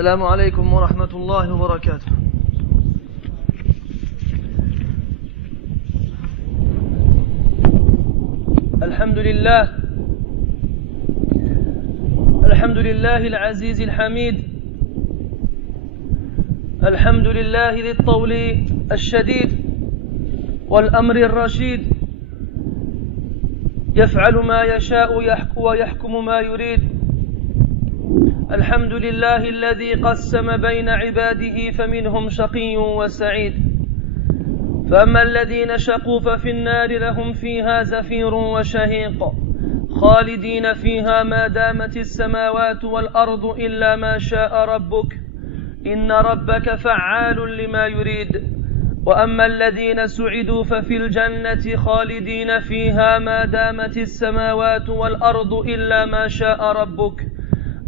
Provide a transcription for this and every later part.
السلام عليكم ورحمة الله وبركاته. الحمد لله العزيز الحميد، الحمد لله ذي الطول الشديد والأمر الرشيد، يفعل ما يشاء ويحكم ما يريد. الحمد لله الذي قسم بين عباده فمنهم شقي وسعيد، فأما الذين شقوا ففي النار لهم فيها زفير وشهيق خالدين فيها ما دامت السماوات والأرض إلا ما شاء ربك إن ربك فعال لما يريد. وأما الذين سعدوا ففي الجنة خالدين فيها ما دامت السماوات والأرض إلا ما شاء ربك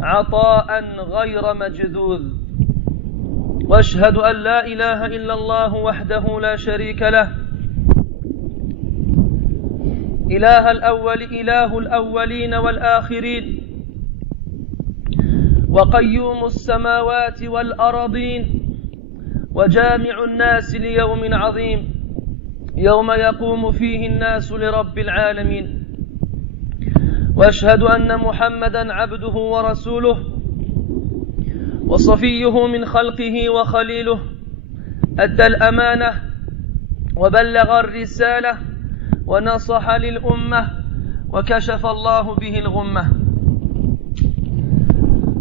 عطاء غير مجذوذ. وأشهد أن لا إله إلا الله وحده لا شريك له، إله الأولين والآخرين، وقيوم السماوات والأرضين، وجامع الناس ليوم عظيم يوم يقوم فيه الناس لرب العالمين. وأشهد أن محمدًا عبده ورسوله وصفيه من خلقه وخليله، أدى الأمانة وبلغ الرسالة ونصح للأمة وكشف الله به الغمة.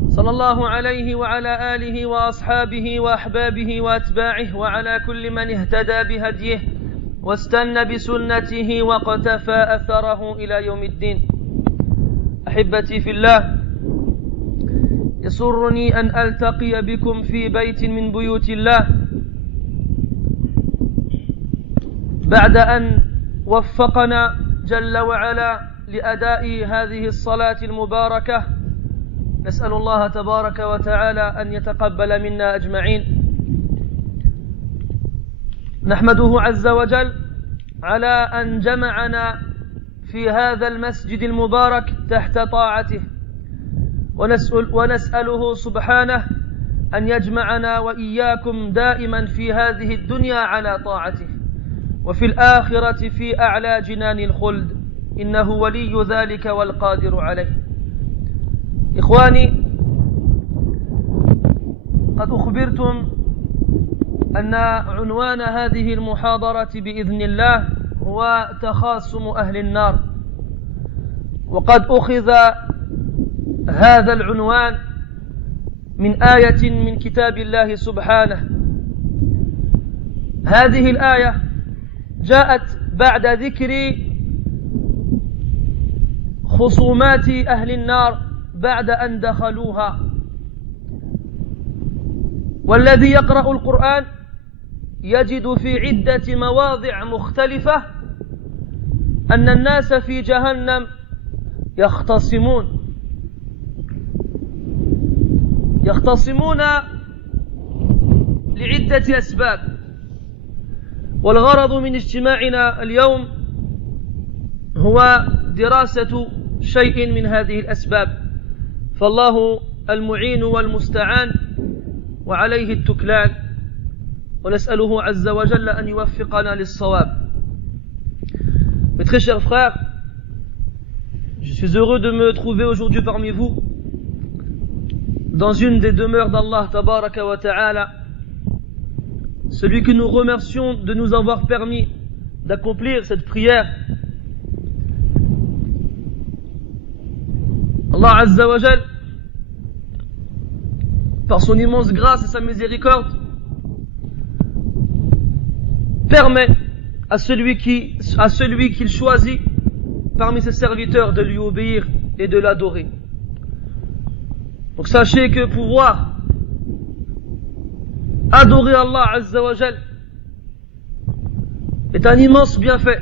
صلى الله عليه وعلى آله وأصحابه وأحبابه وأتباعه وعلى كل من اهتدى بهديه واستنى بسنته واقتفى أثره إلى يوم الدين. أحبتي في الله، يسرني أن ألتقي بكم في بيت من بيوت الله بعد أن وفقنا جل وعلا لأداء هذه الصلاة المباركة. نسأل الله تبارك وتعالى أن يتقبل منا أجمعين. نحمده عز وجل على أن جمعنا في هذا المسجد المبارك تحت طاعته، ونسأله سبحانه أن يجمعنا وإياكم دائما في هذه الدنيا على طاعته، وفي الآخرة في أعلى جنان الخلد، إنه ولي ذلك والقادر عليه. إخواني، قد أخبرتم أن عنوان هذه المحاضرة بإذن الله هو تخاصم أهل النار، وقد أخذ هذا العنوان من آية من كتاب الله سبحانه. هذه الآية جاءت بعد ذكر خصومات أهل النار بعد أن دخلوها. والذي يقرأ القرآن يجد في عدة مواضع مختلفة أن الناس في جهنم يختصمون لعدة أسباب، والغرض من اجتماعنا اليوم هو دراسة شيء من هذه الأسباب، فالله المعين والمستعان وعليه التكلان، ونسأله عز وجل أن يوفقنا للصواب. Mes très chers frères, je suis heureux de me trouver aujourd'hui parmi vous dans une des demeures d'Allah Tabaraka wa Ta'ala, celui que nous remercions de nous avoir permis d'accomplir cette prière. Allah Azza wa Jal, par son immense grâce et sa miséricorde, permet à celui qu'il choisit parmi ses serviteurs de lui obéir et de l'adorer. Donc sachez que pouvoir adorer Allah Azza wa Jal est un immense bienfait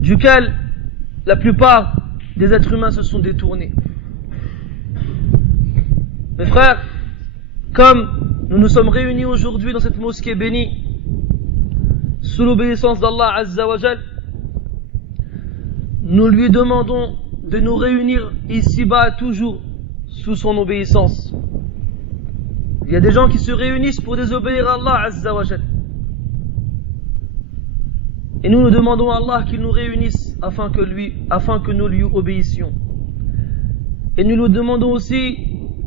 duquel la plupart des êtres humains se sont détournés. Mes frères, comme nous nous sommes réunis aujourd'hui dans cette mosquée bénie sous l'obéissance d'Allah Azza wa Jal, nous lui demandons de nous réunir ici-bas toujours sous son obéissance. Il y a des gens qui se réunissent pour désobéir à Allah Azza wa Jal. Et nous demandons à Allah qu'il nous réunisse afin que nous lui obéissions. Et nous nous demandons aussi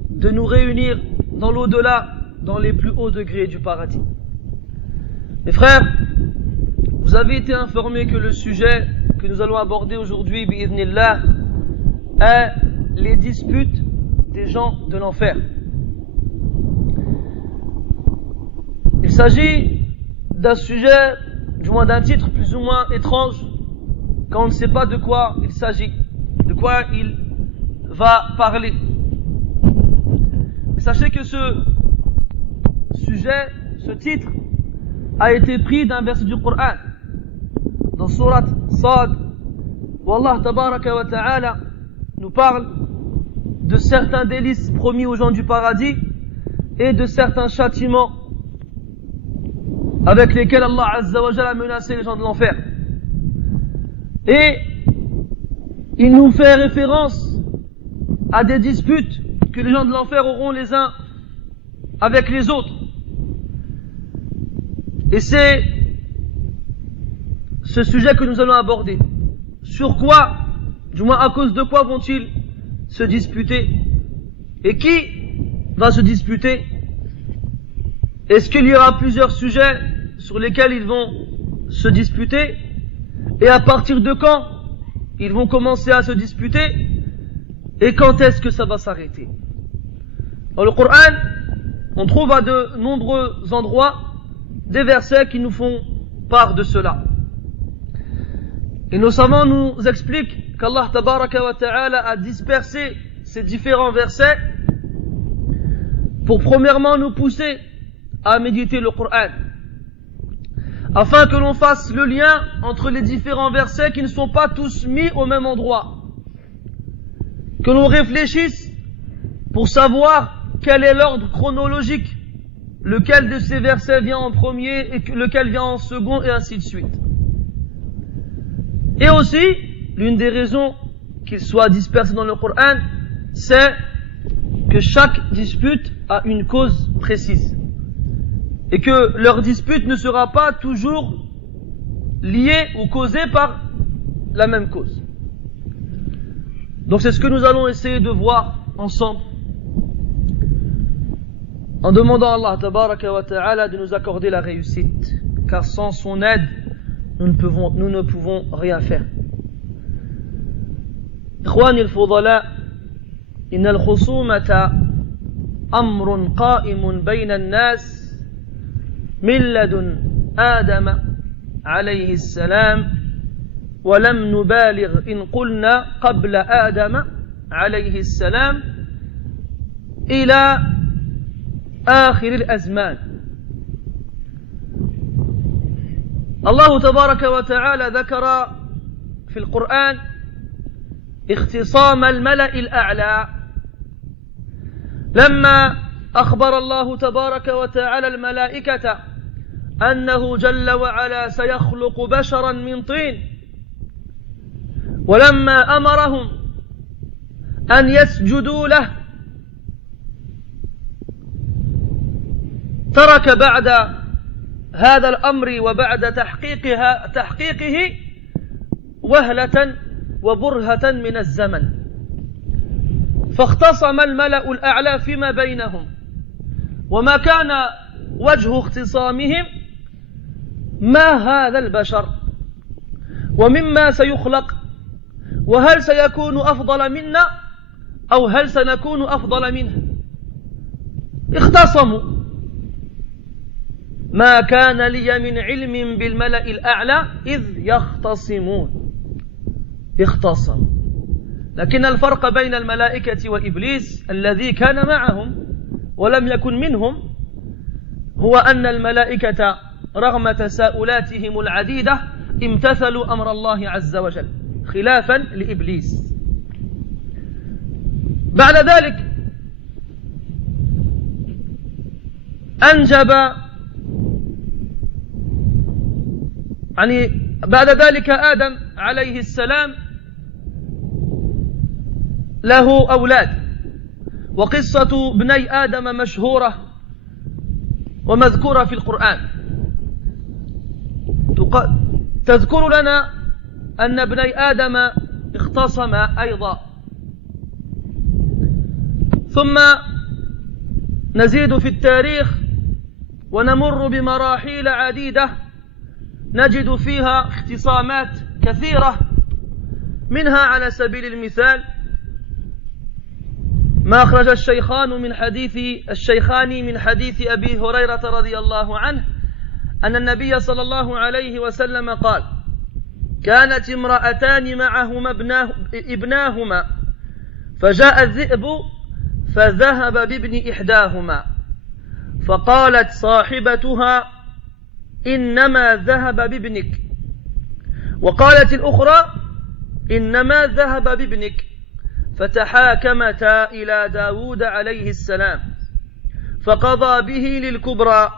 de nous réunir dans l'au-delà, dans les plus hauts degrés du paradis. Mes frères, vous avez été informés que le sujet que nous allons aborder aujourd'hui, bi'idhnillah, est les disputes des gens de l'enfer. Il s'agit d'un sujet, du moins d'un titre plus ou moins étrange, quand on ne sait pas de quoi il s'agit, de quoi il va parler. Mais sachez que ce sujet, ce titre, a été pris d'un verset du Coran, dans Surat Sad, où Allah Tabaraka wa Ta'ala nous parle de certains délices promis aux gens du paradis et de certains châtiments avec lesquels Allah Azza wa Jalla a menacé les gens de l'enfer. Et il nous fait référence à des disputes que les gens de l'enfer auront les uns avec les autres. Et c'est ce sujet que nous allons aborder. Sur quoi, du moins à cause de quoi vont-ils se disputer? Et qui va se disputer? Est-ce qu'il y aura plusieurs sujets sur lesquels ils vont se disputer? Et à partir de quand ils vont commencer à se disputer? Et quand est-ce que ça va s'arrêter? Dans le Coran, on trouve à de nombreux endroits des versets qui nous font part de cela. Et nos savants nous expliquent qu'Allah Tabaraka wa Ta'ala a dispersé ces différents versets pour premièrement nous pousser à méditer le Coran, afin que l'on fasse le lien entre les différents versets qui ne sont pas tous mis au même endroit, que l'on réfléchisse pour savoir quel est l'ordre chronologique, lequel de ces versets vient en premier et lequel vient en second, et ainsi de suite. Et aussi, l'une des raisons qu'ils soient dispersés dans le Coran, c'est que chaque dispute a une cause précise, et que leur dispute ne sera pas toujours liée ou causée par la même cause. Donc c'est ce que nous allons essayer de voir ensemble, en demandant à Allah Tabaraka wa Ta'ala de nous accorder la réussite, car sans son aide, nous ne pouvons rien faire. إخواني الفضلاء إن الخصومة أمر قائم بين الناس من لدن آدم عليه السلام، ولم نبالغ إن قلنا قبل آدم عليه السلام إلى آخر الأزمان. الله تبارك وتعالى ذكر في القرآن اختصام الملأ الأعلى لما أخبر الله تبارك وتعالى الملائكة أنه جل وعلا سيخلق بشرا من طين، ولما أمرهم أن يسجدوا له ترك بعد هذا الأمر وبعد تحقيقه وهلة وبرهة من الزمن، فاختصم الملأ الأعلى فيما بينهم، وما كان وجه اختصامهم ما هذا البشر ومما سيخلق، وهل سيكون أفضل منا أو هل سنكون أفضل منه. اختصموا. ما كان لي من علم بالملأ الأعلى إذ يختصمون. اختصموا. لكن الفرق بين الملائكة وإبليس الذي كان معهم ولم يكن منهم هو أن الملائكة رغم تساؤلاتهم العديدة امتثلوا أمر الله عز وجل خلافا لإبليس. بعد ذلك أنجب بعد ذلك آدم عليه السلام له أولاد، وقصة ابني آدم مشهورة ومذكورة في القرآن، تذكر لنا أن ابني آدم اختصما أيضا. ثم نزيد في التاريخ ونمر بمراحل عديدة نجد فيها اختصامات كثيرة، منها على سبيل المثال ما أخرج الشيخان من حديث أبي هريرة رضي الله عنه أن النبي صلى الله عليه وسلم قال: كانت امرأتان معهما ابناهما فجاء الذئب فذهب بابن إحداهما، فقالت صاحبتها: إنما ذهب بابنك، وقالت الأخرى: إنما ذهب بابنك، فتحاكمتا إلى داود عليه السلام فقضى به للكبرى،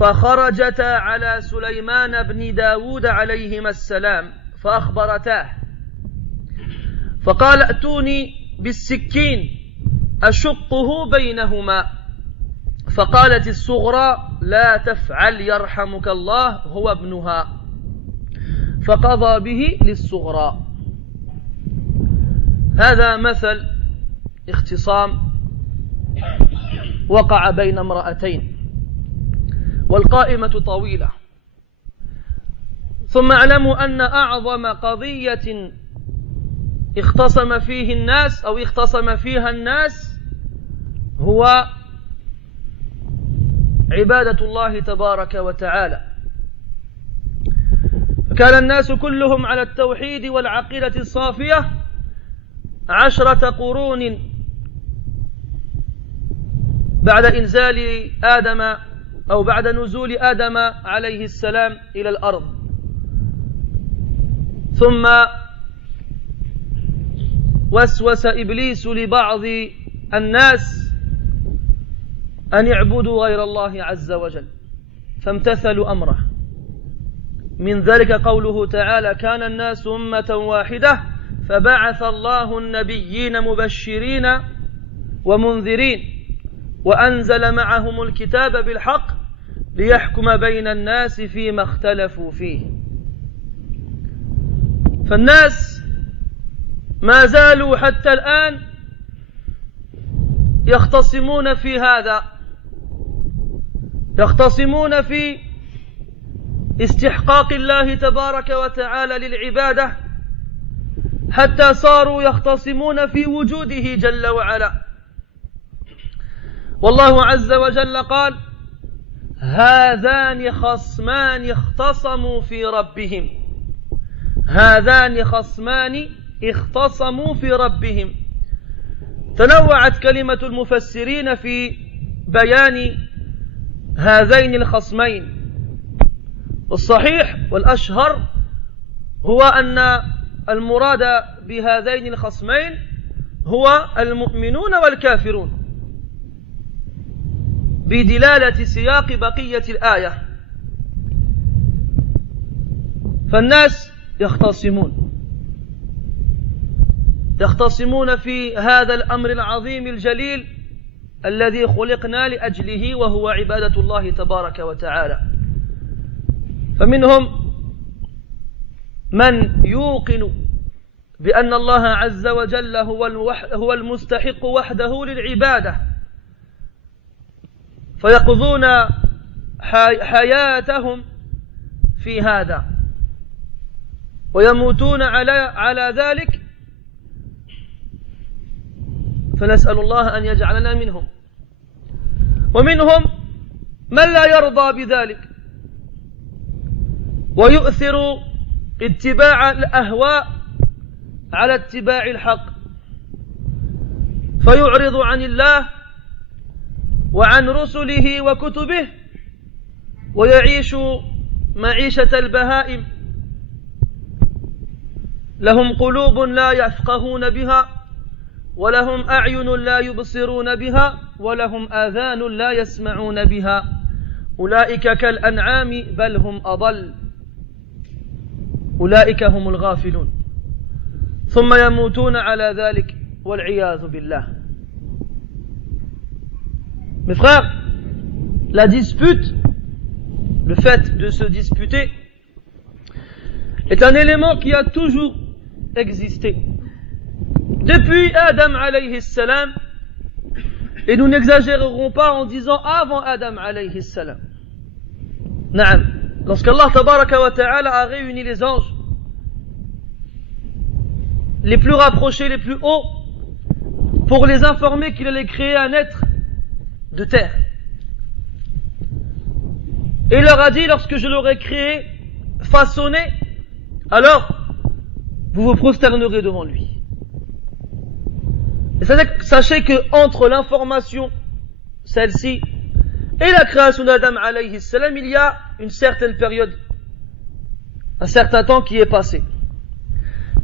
فخرجتا على سليمان بن داود عليهما السلام فأخبرتاه، فقال: ائتوني بالسكين أشقه بينهما، فقالت الصغرى: لا تفعل يرحمك الله، هو ابنها، فقضى به للصغرى. هذا مثل اختصام وقع بين امرأتين، والقائمة طويلة. ثم اعلموا أن أعظم قضية اختصم فيها الناس هو عبادة الله تبارك وتعالى. فكان الناس كلهم على التوحيد والعقيدة الصافية 10 قرون بعد إنزال آدم أو بعد نزول آدم عليه السلام إلى الأرض. ثم وسوس إبليس لبعض الناس أن يعبدوا غير الله عز وجل، فامتثلوا أمره. من ذلك قوله تعالى: كان الناس أمة واحدة فبعث الله النبيين مبشرين ومنذرين وأنزل معهم الكتاب بالحق ليحكم بين الناس فيما اختلفوا فيه. فالناس ما زالوا حتى الآن يختصمون في هذا، يختصمون في استحقاق الله تبارك وتعالى للعبادة، حتى صاروا يختصمون في وجوده جل وعلا. والله عز وجل قال: هذان خصمان اختصموا في ربهم، هذان خصمان اختصموا في ربهم. تنوعت كلمة المفسرين في بيان هذين الخصمين، والصحيح والأشهر هو أن المراد بهذين الخصمين هو المؤمنون والكافرون، بدلالة سياق بقية الآية. فالناس يختصمون في هذا الأمر العظيم الجليل الذي خلقنا لأجله، وهو عبادة الله تبارك وتعالى. فمنهم من يوقن بأن الله عز وجل هو المستحق وحده للعبادة، فيقضون حياتهم في هذا ويموتون على ذلك، فنسأل الله أن يجعلنا منهم. ومنهم من لا يرضى بذلك ويؤثر اتباع الأهواء على اتباع الحق، فيعرض عن الله وعن رسله وكتبه ويعيش معيشة البهائم. لهم قلوب لا يفقهون بها، ولهم أعين لا يبصرون بها، ولهم آذان لا يسمعون بها، أولئك كالأنعام بل هم أضل، أولئك هم الغافلون. ثم يموتون على ذلك والعياذ بالله. Mes frères, la dispute, le fait de se disputer, est un élément qui a toujours existé. Depuis Adam alayhi salam, et nous n'exagérerons pas en disant avant Adam alayhi salam. Naam. Lorsqu'Allah tabaraka wa ta'ala a réuni les anges, les plus rapprochés, les plus hauts, pour les informer qu'il allait créer un être de terre. Et il leur a dit, lorsque je l'aurai créé, façonné, alors vous vous prosternerez devant lui. Et sachez que entre l'information, celle-ci, et la création d'Adam alayhi salam, il y a une certaine période, un certain temps qui est passé.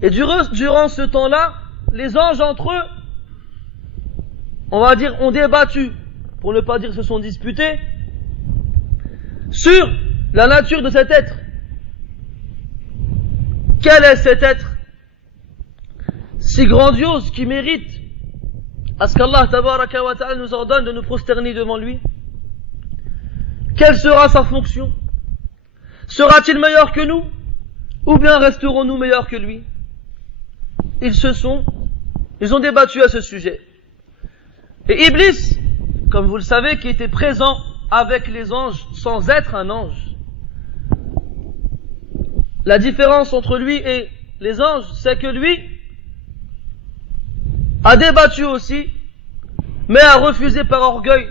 Et durant ce temps-là, les anges entre eux, on va dire, ont débattu, pour ne pas dire se sont disputés, sur la nature de cet être. Quel est cet être si grandiose qui mérite à ce qu'Allah tabaraka wa ta'ala nous ordonne de nous prosterner devant lui? Quelle sera sa fonction? Sera-t-il meilleur que nous? Ou bien resterons-nous meilleurs que lui? Ils ont débattu à ce sujet. Et Iblis, comme vous le savez, qui était présent avec les anges sans être un ange. La différence entre lui et les anges, c'est que lui a débattu aussi, mais a refusé par orgueil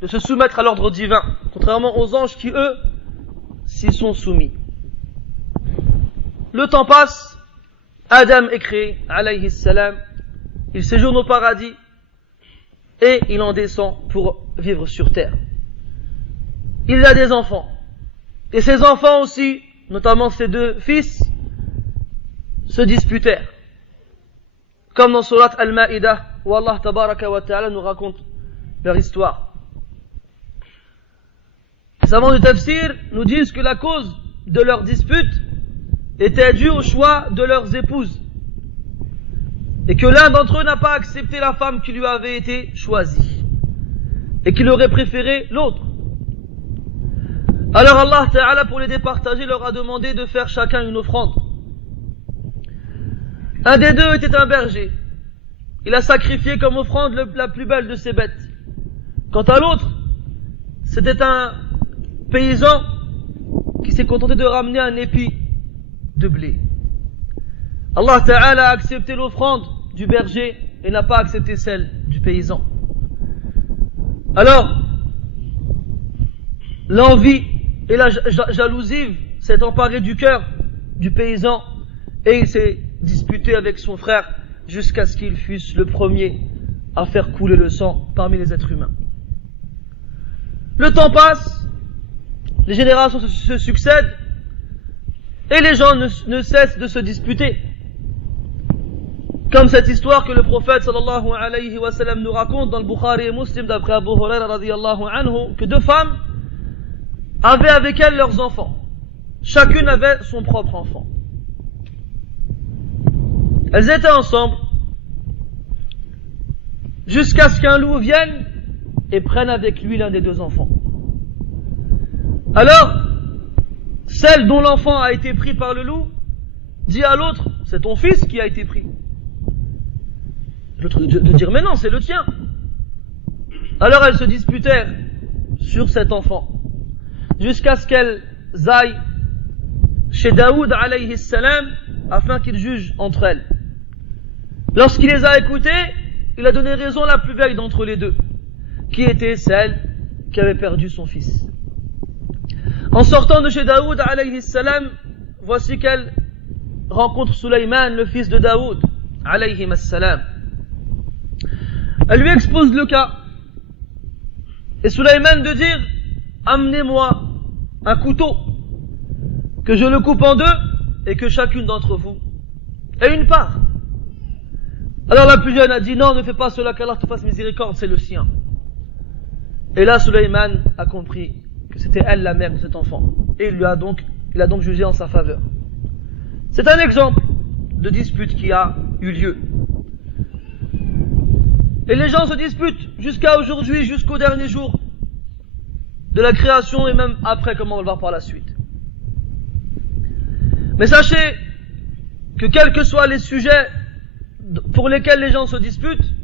de se soumettre à l'ordre divin, contrairement aux anges qui, eux, s'y sont soumis. Le temps passe, Adam est créé, alayhi salam, il séjourne au paradis, et il en descend pour vivre sur terre. Il a des enfants, et ses enfants aussi, notamment ses deux fils, se disputèrent. Comme dans Surat Al-Ma'idah, où Allah tabaraka wa ta'ala nous raconte leur histoire. Les savants du tafsir nous disent que la cause de leur dispute était due au choix de leurs épouses. Et que l'un d'entre eux n'a pas accepté la femme qui lui avait été choisie. Et qu'il aurait préféré l'autre. Alors Allah Ta'ala, pour les départager, leur a demandé de faire chacun une offrande. Un des deux était un berger. Il a sacrifié comme offrande la plus belle de ses bêtes. Quant à l'autre, c'était un paysan qui s'est contenté de ramener un épi de blé. Allah Ta'ala a accepté l'offrande du berger et n'a pas accepté celle du paysan. Alors, l'envie et la jalousie s'est emparée du cœur du paysan et il s'est disputé avec son frère jusqu'à ce qu'il fût le premier à faire couler le sang parmi les êtres humains. Le temps passe, les générations se succèdent et les gens ne cessent de se disputer. Comme cette histoire que le prophète sallallahu alayhi wa sallam nous raconte dans le Bukhari et Muslim d'après Abu Huraira radiyallahu anhu, que deux femmes avaient avec elles leurs enfants. Chacune avait son propre enfant. Elles étaient ensemble jusqu'à ce qu'un loup vienne et prenne avec lui l'un des deux enfants. Alors, celle dont l'enfant a été pris par le loup dit à l'autre, c'est ton fils qui a été pris. L'autre de dire, mais non, c'est le tien. Alors elles se disputèrent sur cet enfant, jusqu'à ce qu'elles aillent chez Daoud alayhi salam, afin qu'il juge entre elles. Lorsqu'il les a écoutées, il a donné raison à la plus vieille d'entre les deux, qui était celle qui avait perdu son fils. En sortant de chez Daoud alayhi salam, voici qu'elle rencontre Sulayman, le fils de Daoud alayhi salam. Elle lui expose le cas. Et Sulayman de dire, amenez-moi un couteau, que je le coupe en deux, et que chacune d'entre vous ait une part. Alors la plus jeune a dit, non, ne fais pas cela, qu'Allah te fasse miséricorde, c'est le sien. Et là, Sulayman a compris que c'était elle la mère de cet enfant. Et il a donc jugé en sa faveur. C'est un exemple de dispute qui a eu lieu. Et les gens se disputent jusqu'à aujourd'hui, jusqu'au dernier jour de la création et même après, comme on va le voir par la suite. Mais sachez que quels que soient les sujets pour lesquels les gens se disputent,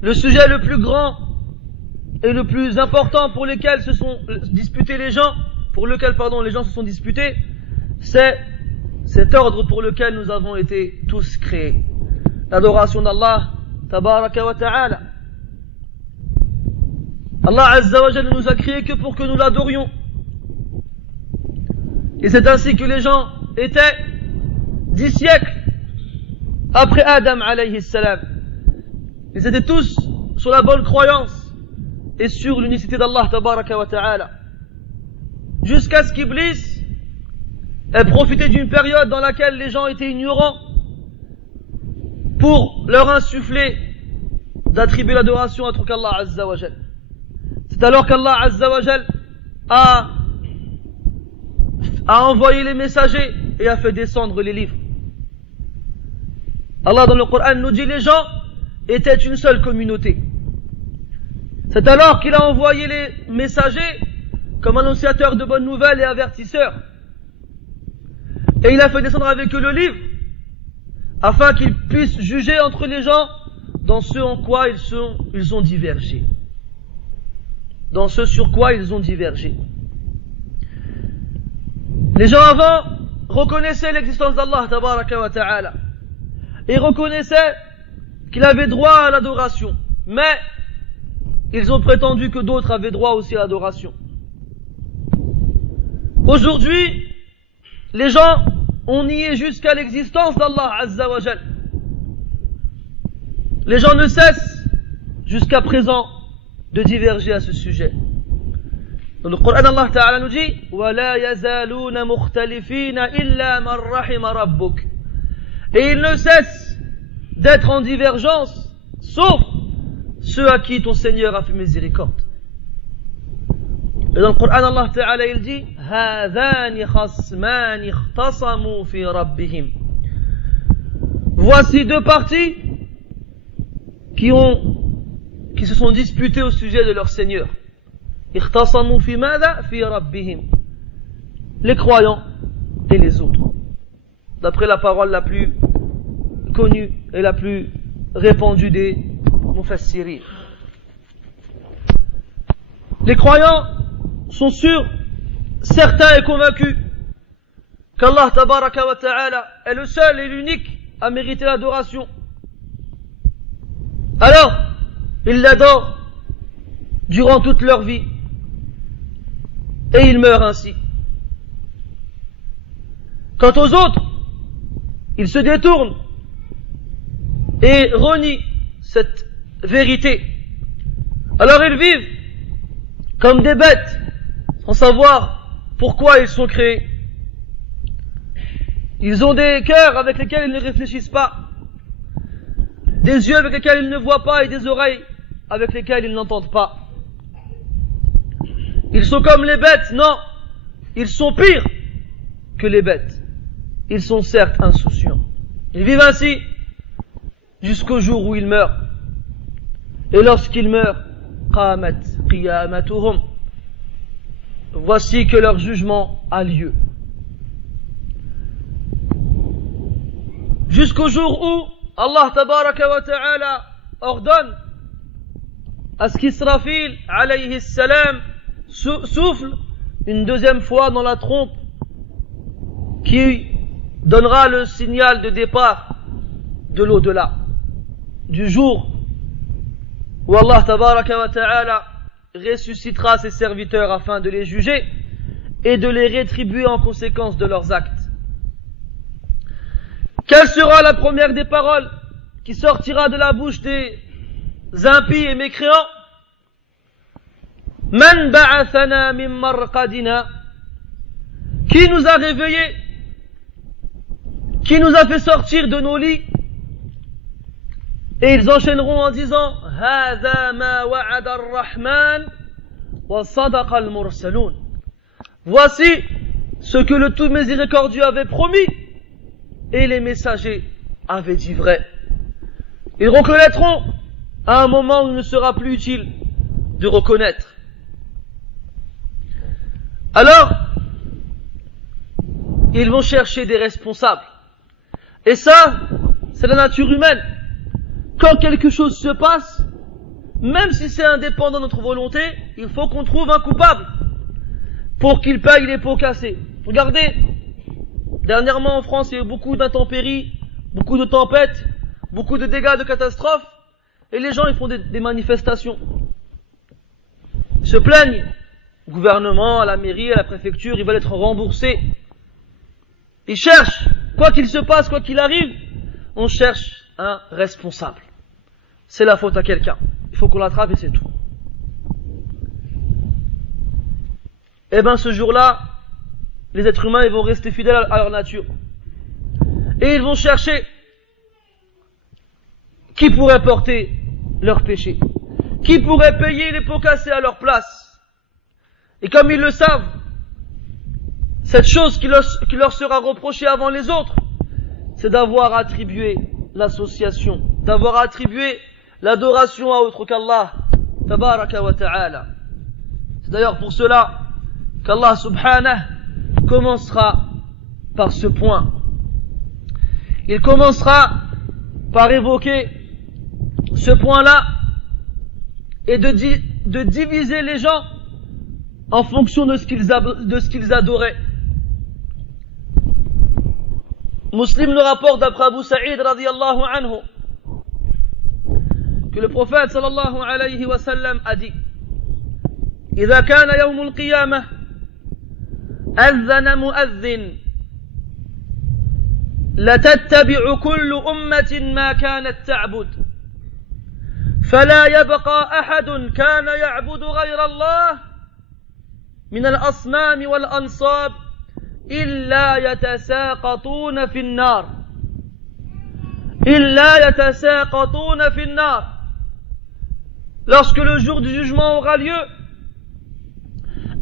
le sujet le plus grand et le plus important pour lequel se sont disputés les gens, les gens se sont disputés, c'est cet ordre pour lequel nous avons été tous créés. L'adoration d'Allah, tabaraka wa ta'ala. Allah Azza wa Jalla ne nous a créés que pour que nous l'adorions. Et c'est ainsi que les gens étaient 10 siècles après Adam alayhi salam. Ils étaient tous sur la bonne croyance et sur l'unicité d'Allah tabaraka wa ta'ala. Jusqu'à ce qu'Iblis ait profité d'une période dans laquelle les gens étaient ignorants pour leur insuffler d'attribuer l'adoration à autre qu'Allah Azza wa Jalla. C'est alors qu'Allah Azza wa Jalla a envoyé les messagers et a fait descendre les livres. Allah dans le Coran nous dit les gens étaient une seule communauté. C'est alors qu'il a envoyé les messagers comme annonciateurs de bonnes nouvelles et avertisseurs. Et il a fait descendre avec eux le livre afin qu'ils puissent juger entre les gens dans ce en quoi ils ont divergé. Dans ce sur quoi ils ont divergé. Les gens avant reconnaissaient l'existence d'Allah tabaraka wa ta'ala et reconnaissaient qu'il avait droit à l'adoration, mais ils ont prétendu que d'autres avaient droit aussi à l'adoration. Aujourd'hui, les gens ont nié jusqu'à l'existence d'Allah Azza wa Jal. Les gens ne cessent jusqu'à présent de diverger à ce sujet. Dans le Coran, Allah Ta'ala nous dit وَلَا يَزَالُونَ مُخْتَلِفِينَ إِلَّا مَنْ رَحِمَ رَبُّكَ. Et ils ne cessent d'être en divergence, sauf ceux à qui ton Seigneur a fait miséricorde. Et dans le Coran, Allah Ta'ala il dit هَذَانِ خَصْمَانِ اخْتَصَمُوا فِي رَبِّهِمْ. Voici deux parties qui se sont disputés au sujet de leur Seigneur. اخْتَصَمُوا فِي مَاذَا فِي رَبِّهِمْ. Les croyants et les autres. D'après la parole la plus connue et la plus répandue des mufassirin. Les croyants sont sûrs, certains et convaincus qu'Allah tabaraka wa ta'ala est le seul et l'unique à mériter l'adoration. Alors, ils l'adorent durant toute leur vie et ils meurent ainsi. Quant aux autres, ils se détournent et renient cette vérité. Alors ils vivent comme des bêtes, sans savoir pourquoi ils sont créés. Ils ont des cœurs avec lesquels ils ne réfléchissent pas, des yeux avec lesquels ils ne voient pas et des oreilles avec lesquelles ils n'entendent pas. Ils sont comme les bêtes, non, ils sont pires que les bêtes. Ils sont certes insouciants. Ils vivent ainsi jusqu'au jour où ils meurent. Et lorsqu'ils meurent, qamat qiyamatuhum. Voici que leur jugement a lieu. Jusqu'au jour où Allah tabaraka wa ta'ala ordonne à ce qu'Israfil alayhi salam souffle une deuxième fois dans la trompe qui donnera le signal de départ de l'au-delà, du jour où Allah tabaraka wa ta'ala ressuscitera ses serviteurs afin de les juger et de les rétribuer en conséquence de leurs actes. Quelle sera la première des paroles qui sortira de la bouche des impies et mécréants? Man ba'athana min marqadina. Qui nous a réveillés? Qui nous a fait sortir de nos lits? Et ils enchaîneront en disant Hādhā mā wa'ada ar-Rahmān wa sadaqa al-mursaloon. Voici ce que le tout miséricordieux avait promis et les messagers avaient dit vrai. Ils reconnaîtront à un moment où il ne sera plus utile de reconnaître. Alors, ils vont chercher des responsables. Et ça, c'est la nature humaine. Quand quelque chose se passe, même si c'est indépendant de notre volonté, il faut qu'on trouve un coupable pour qu'il paye les pots cassés. Regardez, dernièrement en France, il y a eu beaucoup d'intempéries, beaucoup de tempêtes, beaucoup de dégâts, de catastrophes, et les gens ils font des manifestations. Ils se plaignent au gouvernement, à la mairie, à la préfecture, ils veulent être remboursés. Ils cherchent, quoi qu'il se passe, quoi qu'il arrive, on cherche un responsable. C'est la faute à quelqu'un. Il faut qu'on l'attrape et c'est tout. Et bien ce jour-là, les êtres humains ils vont rester fidèles à leur nature. Et ils vont chercher qui pourrait porter leur péché, qui pourrait payer les pots cassés à leur place. Et comme ils le savent, cette chose qui leur sera reprochée avant les autres, c'est d'avoir attribué l'association, d'avoir attribué l'adoration à autre qu'Allah, tabaraka wa ta'ala. C'est d'ailleurs pour cela qu'Allah subhanahu commencera par ce point. Il commencera par évoquer ce point-là et de diviser les gens en fonction de ce qu'ils adoraient. Muslim le rapporte d'après Abu Sa'id radiyallahu anhu que le prophète sallallahu alayhi wa sallam a dit: إذا كان يوم القيامة أذن مؤذن لتتبع كل أمة ما كانت تعبد فلا يبقى أحد كان يعبد غير الله من الأصنام والأنصاب إلا يتساقطون في النار Lorsque le jour du jugement aura lieu,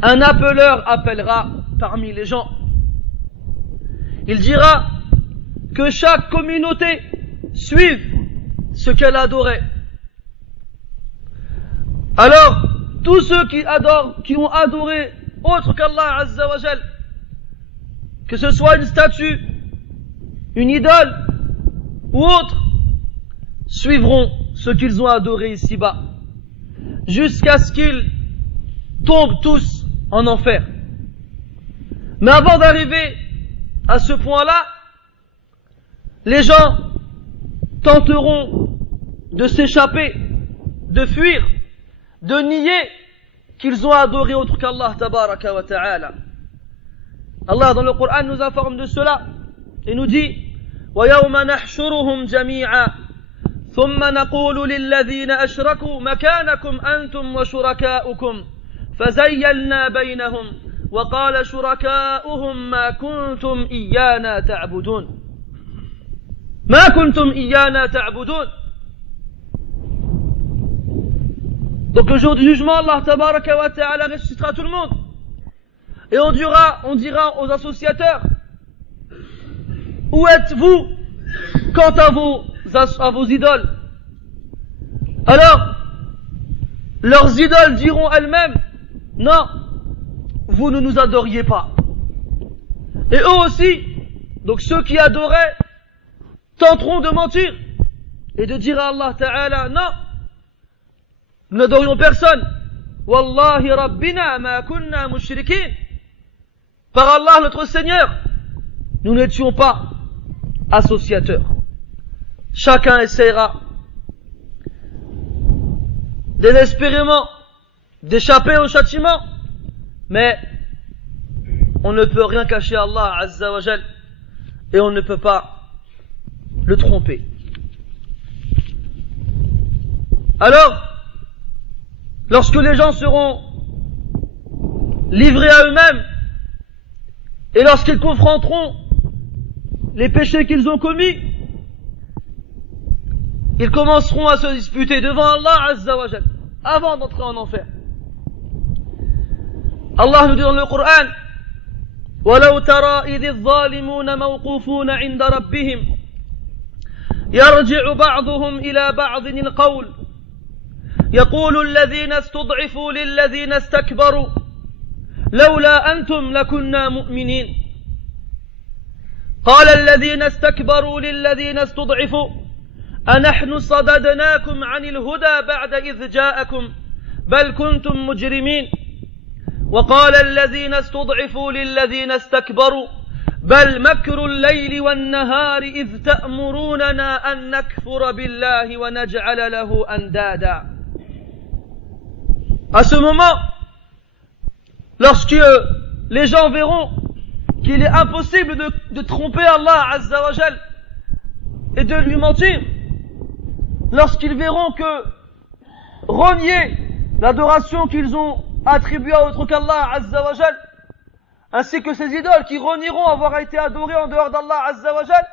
un appeleur appellera parmi les gens. Il dira que chaque communauté suive ce qu'elle adorait. Alors, tous ceux qui ont adoré autre qu'Allah Azza wa Jal, que ce soit une statue, une idole ou autre, suivront ce qu'ils ont adoré ici-bas, jusqu'à ce qu'ils tombent tous en enfer. Mais avant d'arriver à ce point-là, les gens tenteront de s'échapper, de fuir, de nier qu'ils ont adoré autre qu'Allah tabaraka wa ta'ala. Allah dans le Coran nous informe de cela et nous dit: وَيَوْمَ نَحْشُرُهُمْ جَمِيعًا ثُمَّ نَقُولُ لِلَّذِينَ أَشْرَكُوا مَكَانَكُمْ أَنْتُمْ وَشُرَكَاؤُكُمْ فَزَيَّلْنَا بَيْنَهُمْ وَقَالَ شُرَكَاؤُهُمْ مَا كُنْتُمْ إِيَّانَا تَعْبُدُونَ ما كنتم إيانا تعبدون. Donc le jour du jugement, Allah tabaraka wa ta'ala ressuscitera tout le monde. Et on dira aux associateurs: où êtes-vous quant à vos idoles? Alors, leurs idoles diront elles-mêmes: non, vous ne nous adoriez pas. Et eux aussi, donc ceux qui adoraient, tenteront de mentir et de dire à Allah Ta'ala: non, nous n'adorions personne. Wallahi Rabbina ma kunna mushrikin. Par Allah notre Seigneur, nous n'étions pas associateurs. Chacun essaiera désespérément d'échapper au châtiment, mais on ne peut rien cacher à Allah Azza wa Jal et on ne peut pas le tromper. Alors, lorsque les gens seront livrés à eux-mêmes et lorsqu'ils confronteront les péchés qu'ils ont commis, ils commenceront à se disputer devant Allah Azza wa Jal avant d'entrer en enfer. Allah nous dit dans le Coran: وَلَوْ تَرَى إِذِ الظَّالِمُونَ مَوْقُوفُونَ عِنْدَ رَبِّهِمْ يرجع بعضهم إلى بعض القول يقول الذين استضعفوا للذين استكبروا لولا أنتم لكنا مؤمنين قال الذين استكبروا للذين استضعفوا أنحن صددناكم عن الهدى بعد إذ جاءكم بل كنتم مجرمين وقال الذين استضعفوا للذين استكبروا بل مكر الليل والنهار إذ تأمروننا أن نكفر بالله ونجعل له أندادا. À ce moment, lorsque les gens verront qu'il est impossible de tromper Allah Azza wa Jal et de lui mentir, lorsqu'ils verront que renier l'adoration qu'ils ont attribuée à autre qu'Allah Azza wa Jal, ainsi que ces idoles qui renieront avoir été adorées en dehors d'Allah Azza wa Jal,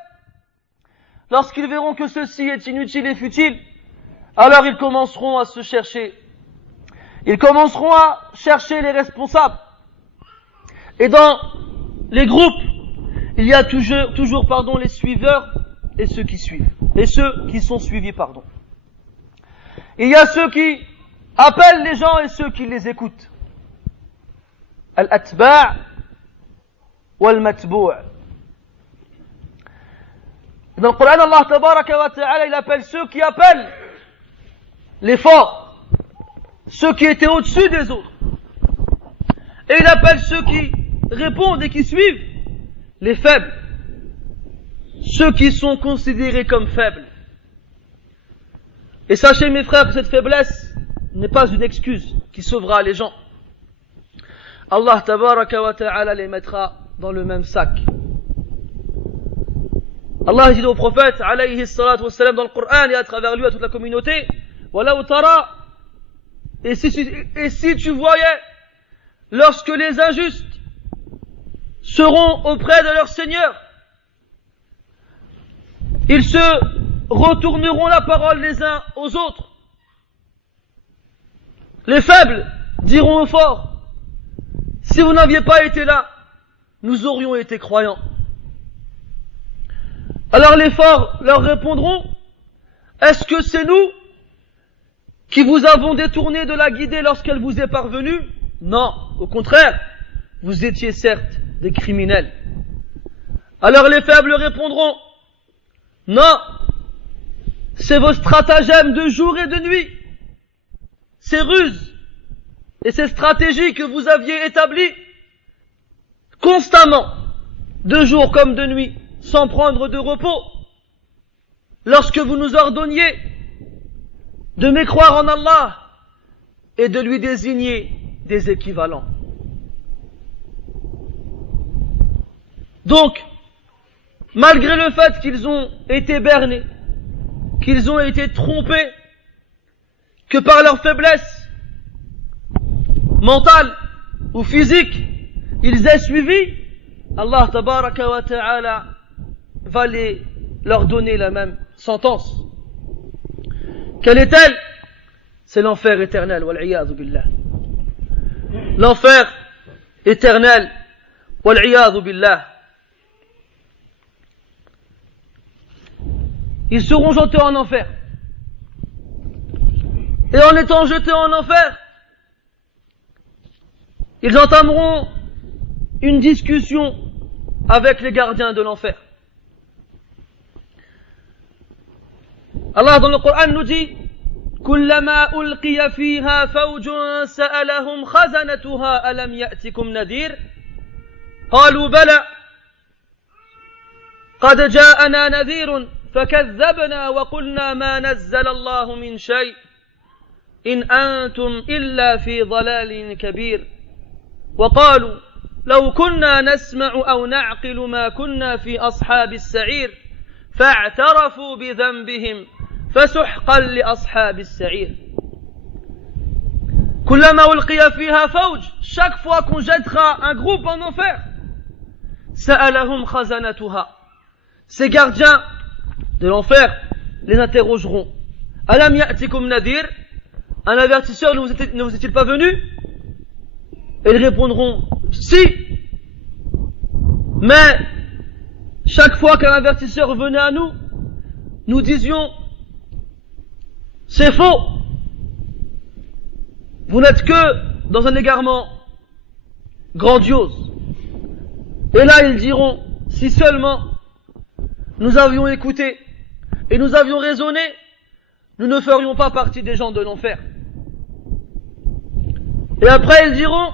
lorsqu'ils verront que ceci est inutile et futile, alors ils commenceront à se chercher. Ils commenceront à chercher les responsables. Et dans les groupes, il y a toujours les suiveurs et ceux qui suivent. Et ceux qui sont suivis, Il y a ceux qui appellent les gens et ceux qui les écoutent. Al-atba' wal-matbu'. Dans le Coran, Allah tabaraka wa ta'ala, il appelle ceux qui appellent les forts, ceux qui étaient au-dessus des autres. Et il appelle ceux qui répondent et qui suivent les faibles, ceux qui sont considérés comme faibles. Et sachez mes frères que cette faiblesse n'est pas une excuse qui sauvera les gens. Allah tabaraka wa ta'ala les mettra dans le même sac. Allah dit au prophète alayhi salatu wassalam dans le Coran et à travers lui à toute la communauté, Walaw tara, et si tu voyais lorsque les injustes seront auprès de leur Seigneur, ils se retourneront la parole les uns aux autres. Les faibles diront aux forts, si vous n'aviez pas été là, nous aurions été croyants. Alors les forts leur répondront, est-ce que c'est nous qui vous avons détourné de la guidée lorsqu'elle vous est parvenue? Non, au contraire, vous étiez certes des criminels. Alors les faibles répondront, non, c'est vos stratagèmes de jour et de nuit, ces ruses et ces stratégies que vous aviez établies constamment, de jour comme de nuit, sans prendre de repos, lorsque vous nous ordonniez de mécroire en Allah et de lui désigner des équivalents. Donc, malgré le fait qu'ils ont été bernés, qu'ils ont été trompés, que par leur faiblesse mentale ou physique, ils aient suivi, Allah tabaraka wa ta'ala va leur donner la même sentence. Quelle est-elle? C'est l'enfer éternel, wal-'iyadhu billah. L'enfer éternel, wal-'iyadhu billah. Ils seront jetés en enfer. Et en étant jetés en enfer, ils entameront une discussion avec les gardiens de l'enfer. Allah dans le Coran nous dit كلما ألقي فيها فوج سألهم خزنتها ألم يأتكم نذير قالوا بلى قد جاءنا نذير فكذبنا وقلنا ما نزل الله من شيء إن أنتم إلا في ضلال كبير وقالوا لو كنا نسمع أو نعقل ما كنا في أصحاب السعير فاعترفوا بذنبهم فسحقا لأصحاب السعير. كلما ألقي فيها فوج, chaque fois qu'on jettera un groupe en enfer, سألهم خزنتها, ces gardiens de l'enfer les interrogeront. ألم يأتكم نذير, un avertisseur ne vous est-il pas venu? Et ils répondront si, mais chaque fois qu'un avertisseur venait à nous, nous disions c'est faux, vous n'êtes que dans un égarement grandiose. Et là, ils diront, si seulement nous avions écouté et nous avions raisonné, nous ne ferions pas partie des gens de l'enfer. Et après, ils diront,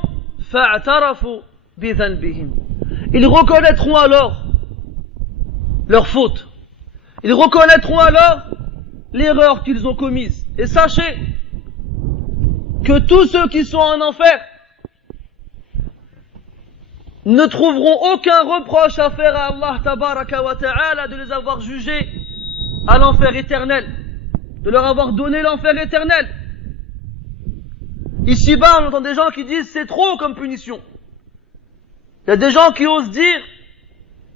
fa'atarafu bidhanbihim. Ils reconnaîtront alors leur faute. Ils reconnaîtront alors l'erreur qu'ils ont commise. Et sachez que tous ceux qui sont en enfer ne trouveront aucun reproche à faire à Allah tabaraka wa ta'ala de les avoir jugés à l'enfer éternel, de leur avoir donné l'enfer éternel. Ici-bas, on entend des gens qui disent c'est trop comme punition. Il y a des gens qui osent dire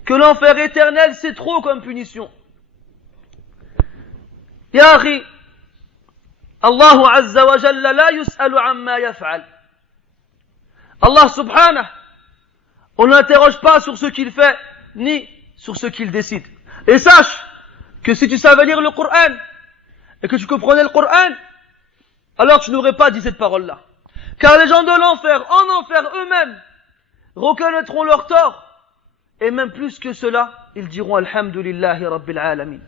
que l'enfer éternel c'est trop comme punition. Ya akhi, Allahu azza wa jalla la yus'alu amma yaf'al. Allah subhanahu, on ne l'interroge pas sur ce qu'il fait, ni sur ce qu'il décide. Et sache que si tu savais lire le Coran, et que tu comprenais le Coran, alors tu n'aurais pas dit cette parole-là. Car les gens de l'enfer, en enfer eux-mêmes, reconnaîtront leur tort, et même plus que cela, ils diront Alhamdulillahi Rabbil Alamin.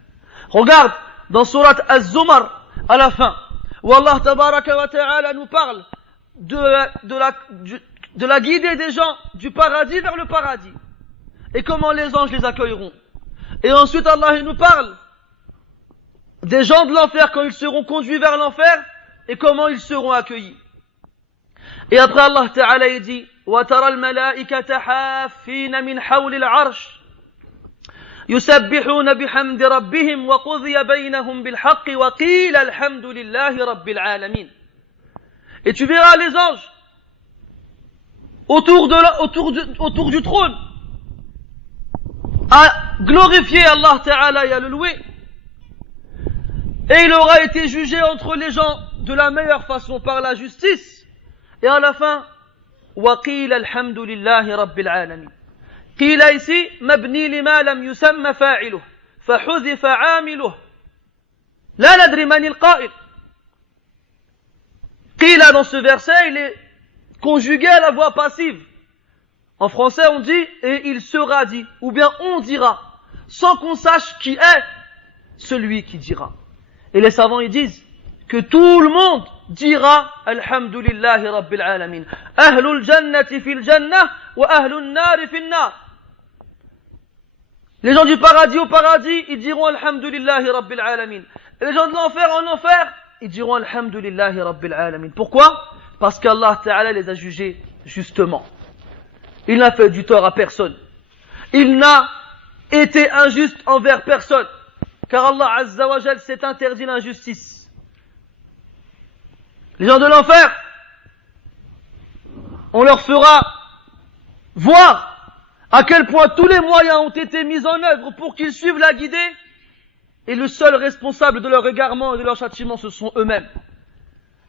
Regarde, dans Surat Az-Zumar, à la fin, où Allah tabaraka wa ta'ala nous parle de la guidée des gens du paradis vers le paradis, et comment les anges les accueilleront. Et ensuite Allah il nous parle des gens de l'enfer quand ils seront conduits vers l'enfer, et comment ils seront accueillis. Et après Allah Ta'ala il dit وَتَرَى الْمَلَائِكَةَ حَافِّينَ مِنْ حَوْلِ الْعَرْشِ يُسَبِّحُونَ بِحَمْدِ رَبِّهِمْ وَقُضِيَ بَيْنَهُمْ بِالْحَقِّ وَقِيلَ الْحَمْدُ لِلَّهِ رَبِّ الْعَالَمِينَ. Et tu verras les anges autour du trône à glorifier Allah Ta'ala et à le louer. Et il aura été jugé entre les gens de la meilleure façon par la justice. Et à la fin, وَقِيلَ الْحَمْدُ لِلَّهِ رَبِّ الْعَالَمِينَ. قيل ici, مبني لما لم يسمى فاعله فحذف عامله لا ندري من القائل. قيل dans ce verset, il est conjugué à la voix passive. En français, on dit et il sera dit, ou bien on dira, sans qu'on sache qui est celui qui dira. Et les savants ils disent que tout le monde dira Alhamdulillahi Rabbil Alamin. Ahlul jannati fil jannah wa ahlun nari fil nar. Les gens du paradis au paradis, ils diront Alhamdulillahi Rabbil Alamin. Et les gens de l'enfer en enfer, ils diront Alhamdulillahi Rabbil Alamin. Pourquoi? Parce qu'Allah Ta'ala les a jugés justement. Il n'a fait du tort à personne. Il n'a été injuste envers personne. Car Allah Azza wa Jal s'est interdit l'injustice. Les gens de l'enfer, on leur fera voir à quel point tous les moyens ont été mis en œuvre pour qu'ils suivent la guidée, et le seul responsable de leur égarement et de leur châtiment, ce sont eux-mêmes.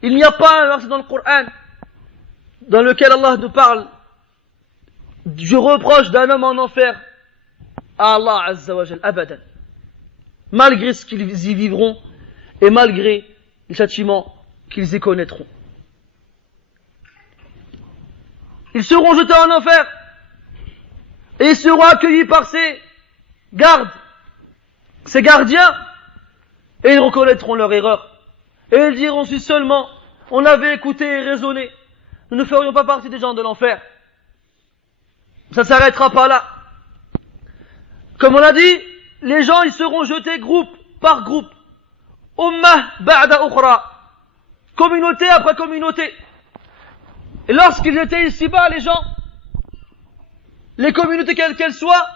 Il n'y a pas un verset dans le Coran dans lequel Allah nous parle du reproche d'un homme en enfer à Allah Azza wa Jal, abadan. Malgré ce qu'ils y vivront et malgré les châtiments qu'ils y connaîtront. Ils seront jetés en enfer et ils seront accueillis par ces gardes, ces gardiens, et ils reconnaîtront leur erreur. Et ils diront si seulement on avait écouté et raisonné, nous ne ferions pas partie des gens de l'enfer. Ça ne s'arrêtera pas là. Comme on a dit, les gens ils seront jetés groupe par groupe. Ummah ba'da ukhra. Communauté après communauté. Et lorsqu'ils étaient ici-bas, les gens, les communautés quelles qu'elles soient,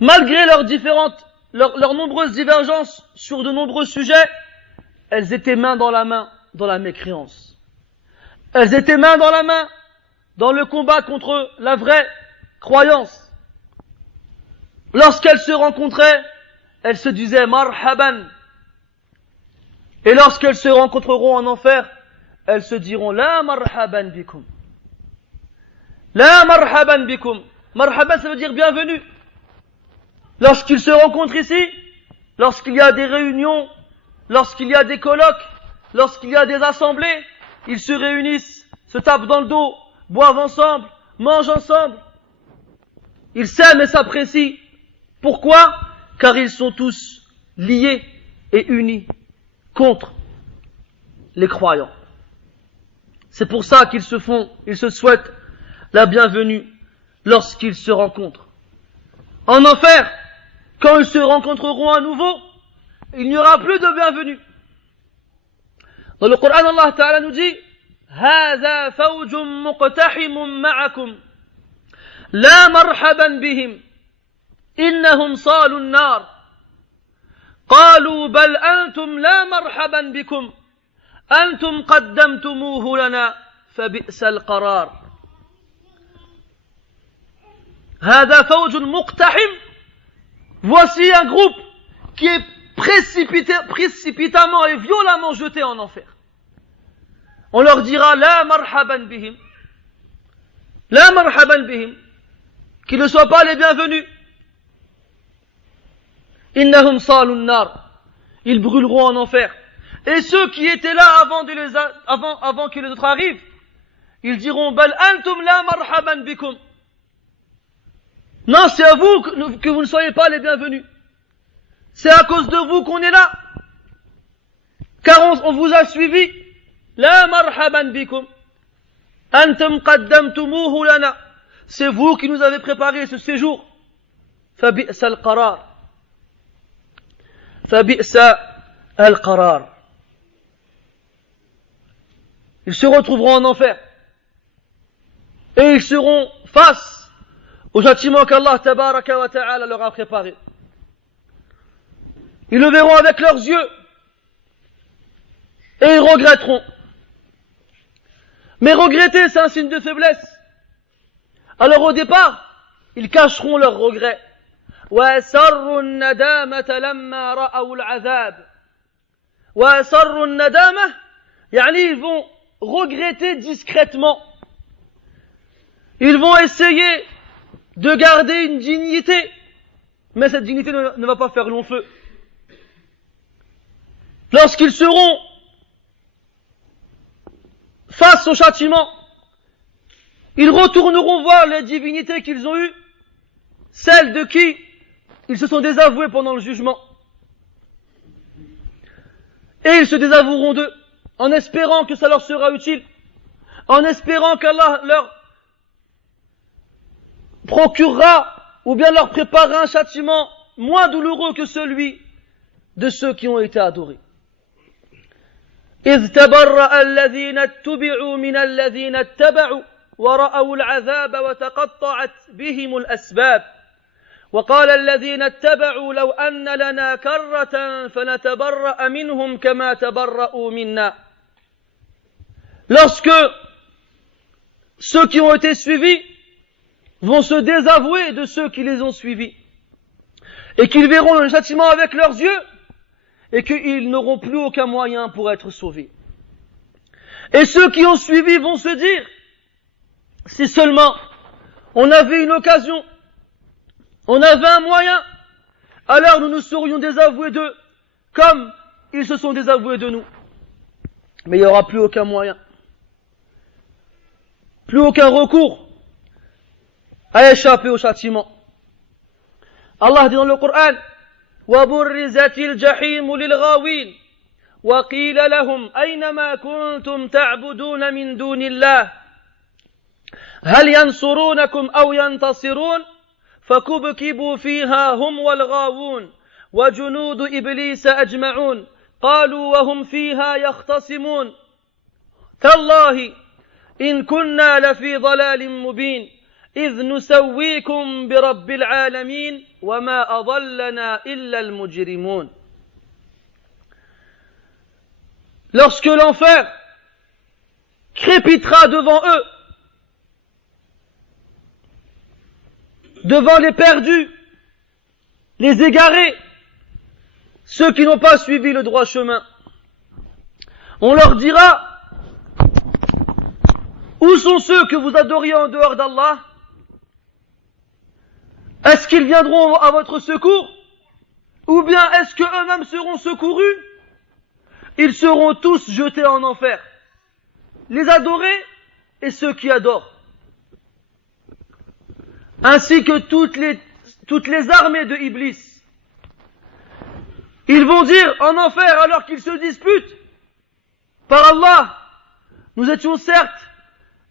malgré leurs nombreuses divergences sur de nombreux sujets, elles étaient main dans la mécréance. Elles étaient main dans la main dans le combat contre la vraie croyance. Lorsqu'elles se rencontraient, elles se disaient marhaban. Et lorsqu'elles se rencontreront en enfer, elles se diront la marhaban bikum. La marhaban bikum. Marhaban, ça veut dire bienvenue. Lorsqu'ils se rencontrent ici, lorsqu'il y a des réunions, lorsqu'il y a des colloques, lorsqu'il y a des assemblées, ils se réunissent, se tapent dans le dos, boivent ensemble, mangent ensemble. Ils s'aiment et s'apprécient. Pourquoi? Car ils sont tous liés et unis contre les croyants. C'est pour ça qu'ils se souhaitent la bienvenue lorsqu'ils se rencontrent. En enfer, quand ils se rencontreront à nouveau, il n'y aura plus de bienvenue. Dans le Coran, Allah Ta'ala nous dit هذا فوج مقتحم معكم لا مرحبا بهم إنهم صالوا النار قالوا بل أنتم لا مرحبا بكم أنتم قدمتموه لنا فبئس القرار هذا فوج مقتحم. Voici un groupe qui est précipitamment et violemment jeté en enfer. On leur dira la marhaban bihim, la marhaban bihim, qu'ils ne soient pas les bienvenus. Innahum salun nar, ils brûleront en enfer. Et ceux qui étaient là avant que les autres arrivent, ils diront bal antum la marhaban bikum. Non, c'est à vous que vous ne soyez pas les bienvenus. C'est à cause de vous qu'on est là. Car on vous a suivi. La marhaban bikum. Antum qaddamtumuhu lana. C'est vous qui nous avez préparé ce séjour. Fabi'sa al-qarar. Fabi'sa al-qarar. Ils se retrouveront en enfer. Et ils seront face au châtiment qu'Allah tabaraka wa ta'ala leur a préparé. Ils le verront avec leurs yeux. Et ils regretteront. Mais regretter, c'est un signe de faiblesse. Alors au départ, ils cacheront leurs regrets. وَأَسَرُّوا النَّدَامَةَ لَمَّا رَأَوُا الْعَذَابَ. وَأَسَرُّوا النَّدَامَةَ, يعني ils vont regretter discrètement. Ils vont essayer de garder une dignité, mais cette dignité ne va pas faire long feu. Lorsqu'ils seront face au châtiment, ils retourneront voir les divinités qu'ils ont eues, celles de qui ils se sont désavoués pendant le jugement. Et ils se désavoueront d'eux, en espérant que ça leur sera utile, en espérant qu'Allah leur procurera ou bien leur préparera un châtiment moins douloureux que celui de ceux qui ont été adorés. إذ تبرأ الذين اتبعوا من الذين اتبعوا ورأوا العذاب وتقطعت بهم الأسباب وقال الذين اتبعوا لو أن لنا كرة فنتبرأ منهم كما تبرأوا منا. Lorsque ceux qui ont été suivis vont se désavouer de ceux qui les ont suivis et qu'ils verront le châtiment avec leurs yeux et qu'ils n'auront plus aucun moyen pour être sauvés. Et ceux qui ont suivi vont se dire, si seulement on avait une occasion, on avait un moyen, alors nous nous serions désavoués d'eux, comme ils se sont désavoués de nous. Mais il n'y aura plus aucun moyen, plus aucun recours à échapper au châtiment. Allah dit dans le Coran, وَبُرِّزَتِ الْجَحِيمُ لِلْغَاوِينَ وَقِيلَ لَهُمْ أَيْنَ مَا كُنْتُمْ تَعْبُدُونَ مِنْ دُونِ اللَّهِ هَلْ يَنْصُرُونَكُمْ أَوْ يَنْتَصِرُونَ فَكُبْكِبُوا فِيهَا هُمْ وَالْغَاوُونَ وَجُنُودُ إِبْلِيسَ أَجْمَعُونَ قَالُوا وَهُمْ فِيهَا يَخْتَصِمُونَ تَاللَّهِ إِنْ كُنَّا لَفِي ضَلَالٍ مُبِينٍ إذ نسويكم برب العالمين وما أضلنا إلا المجرمون. Lorsque l'enfer crépitera devant eux, devant les perdus, les égarés, ceux qui n'ont pas suivi le droit chemin, on leur dira, où sont ceux que vous adoriez en dehors d'Allah? Est-ce qu'ils viendront à votre secours? Ou bien est-ce qu'eux-mêmes seront secourus? Ils seront tous jetés en enfer. les adorés et ceux qui adorent. Ainsi que toutes les armées de Iblis. Ils vont dire en enfer alors qu'ils se disputent. Par Allah, nous étions certes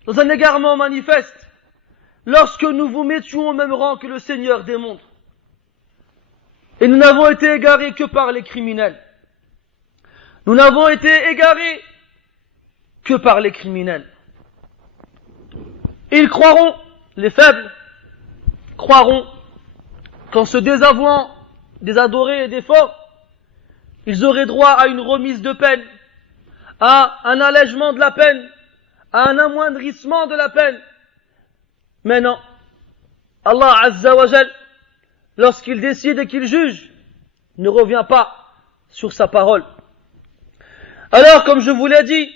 dans un égarement manifeste lorsque nous vous mettions au même rang que le Seigneur des mondes. Et nous n'avons été égarés que par les criminels. Nous n'avons été égarés que par les criminels. Ils croiront, les faibles, croiront qu'en se désavouant des adorés et des forts, ils auraient droit à une remise de peine, à un allègement de la peine, à un amoindrissement de la peine. Mais non, Allah Azza wa Jal, lorsqu'il décide et qu'il juge, ne revient pas sur sa parole. Alors, comme je vous l'ai dit,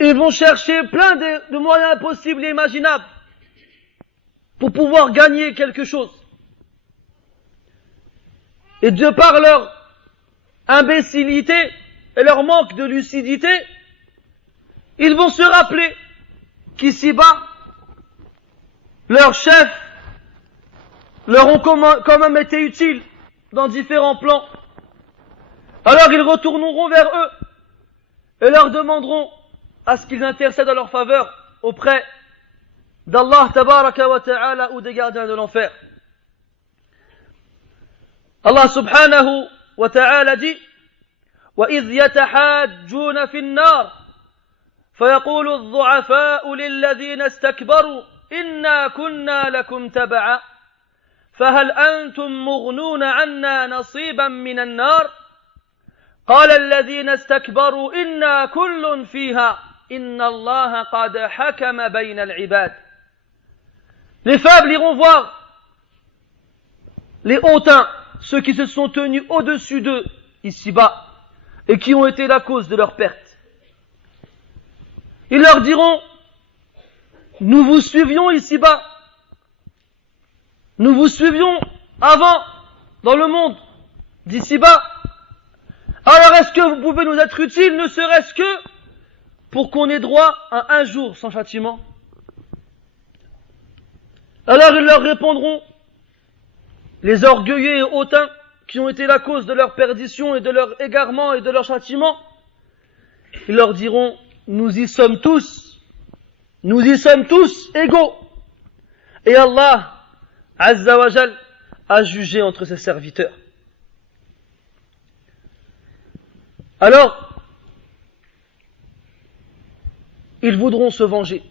ils vont chercher plein de moyens possibles et imaginables pour pouvoir gagner quelque chose. Et de par leur imbécilité et leur manque de lucidité, ils vont se rappeler qu'ici-bas, leurs chefs leur ont quand même été utiles dans différents plans. Alors ils retourneront vers eux et leur demanderont à ce qu'ils intercèdent en leur faveur auprès d'Allah tabaraka wa ta'ala ou des gardiens de l'enfer. Allah subhanahu wa ta'ala dit وَإِذْ يَتَحَاجُّونَ فِي النَّارِ فَيَقُولُ الضُّعَفَاءُ لِلَّذِينَ اسْتَكْبَرُوا إِنَّا كُنَّا لَكُمْ تَبَعًا فَهَلْ أَنْتُمْ مُغْنُونَ عَنَّا نَصِيبًا مِنَ النَّارِ قال الذين استكبروا إنا كل فيها إن الله قد حكم بين العباد. Les faibles iront voir les hautains, ceux qui se sont tenus au-dessus d'eux ici-bas et qui ont été la cause de leur perte. Ils leur diront: nous vous suivions ici-bas, nous vous suivions avant dans le monde d'ici-bas. Alors est-ce que vous pouvez nous être utiles, ne serait-ce que pour qu'on ait droit à un jour sans châtiment? Alors ils leur répondront, les orgueilleux et hautains qui ont été la cause de leur perdition et de leur égarement et de leur châtiment, ils leur diront: nous y sommes tous égaux. Et Allah Azza wa Jal a jugé entre ses serviteurs. Alors, ils voudront se venger.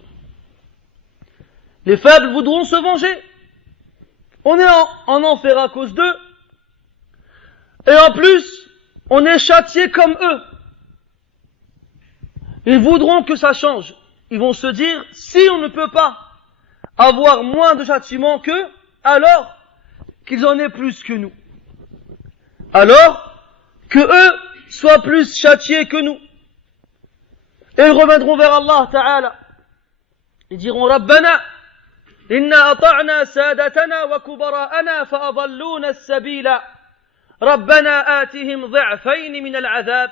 Les faibles voudront se venger. On est en enfer à cause d'eux. Et en plus, on est châtié comme eux. Ils voudront que ça change. Ils vont se dire, si on ne peut pas avoir moins de châtiment qu'eux, alors qu'ils en aient plus que nous. Alors que eux soient plus châtiés que nous. Et ils reviendront vers Allah Ta'ala. Ils diront: Rabbana, inna ata'na sadatana wa kubara'ana fa'adalluna as-sabila. Rabbana atihim dhi'fayn min al-'adhab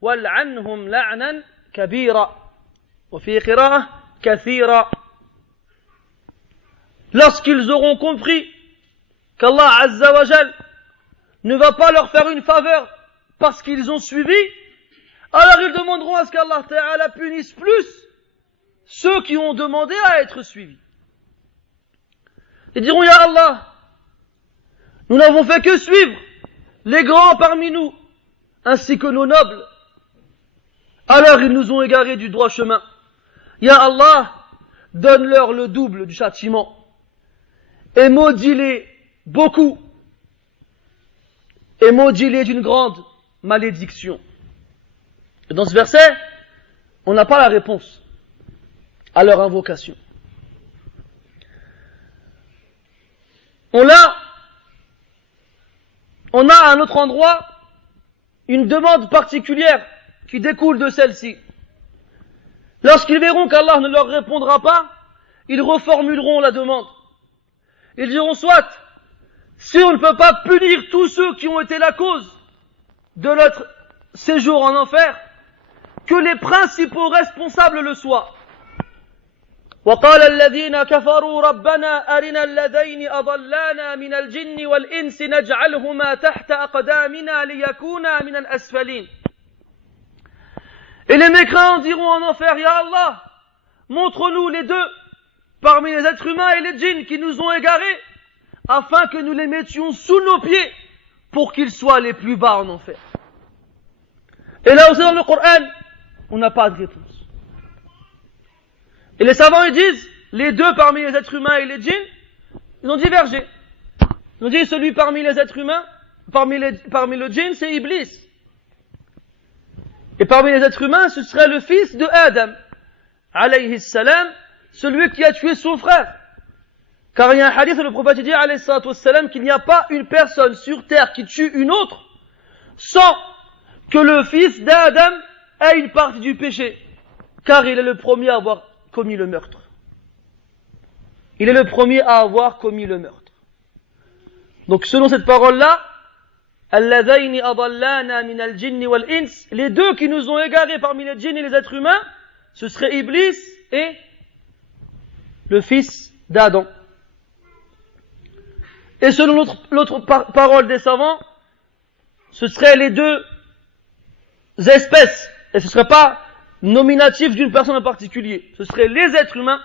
wal'anhum la'nan kabira. Wa fi qira'ah kathira. Lorsqu'ils auront compris qu'Allah Azza wa Jal ne va pas leur faire une faveur parce qu'ils ont suivi, alors ils demanderont à ce qu'Allah Ta'ala punisse plus ceux qui ont demandé à être suivis. Ils diront: Ya Allah, nous n'avons fait que suivre les grands parmi nous, ainsi que nos nobles. Alors ils nous ont égarés du droit chemin. Ya Allah, donne-leur le double du châtiment et maudis-les beaucoup et maudis-les d'une grande malédiction. Et dans ce verset, on n'a pas la réponse à leur invocation. On a à un autre endroit une demande particulière qui découle de celle-ci. Lorsqu'ils verront qu'Allah ne leur répondra pas, ils reformuleront la demande. Ils diront: soit, si on ne peut pas punir tous ceux qui ont été la cause de notre séjour en enfer, que les principaux responsables le soient. وقال الذين كفروا ربنا أرنا الذين أضلانا من الجن والإنس نجعلهما تحت أقدامنا ليكونا من الأسفلين. Et les mécréants diront en enfer, Ya Allah, montre-nous les deux parmi les êtres humains et les djinns qui nous ont égarés, afin que nous les mettions sous nos pieds pour qu'ils soient les plus bas en enfer. Et là aussi dans le Coran, on n'a pas de réponse. Et les savants ils disent, les deux parmi les êtres humains et les djinns, ils ont divergé. Ils ont dit celui parmi les êtres humains, parmi le djinn, c'est Iblis. Et parmi les êtres humains, ce serait le fils de Adam, alayhi salam, celui qui a tué son frère. Car il y a un hadith où le prophète dit, alayhi salam, qu'il n'y a pas une personne sur terre qui tue une autre, sans que le fils d'Adam ait une partie du péché. Car il est le premier à avoir commis le meurtre. Il est le premier à avoir commis le meurtre. Donc selon cette parole-là, les deux qui nous ont égarés parmi les djinns et les êtres humains, ce serait Iblis et le fils d'Adam. Et selon l'autre parole des savants, ce seraient les deux espèces, et ce ne serait pas nominatif d'une personne en particulier, ce seraient les êtres humains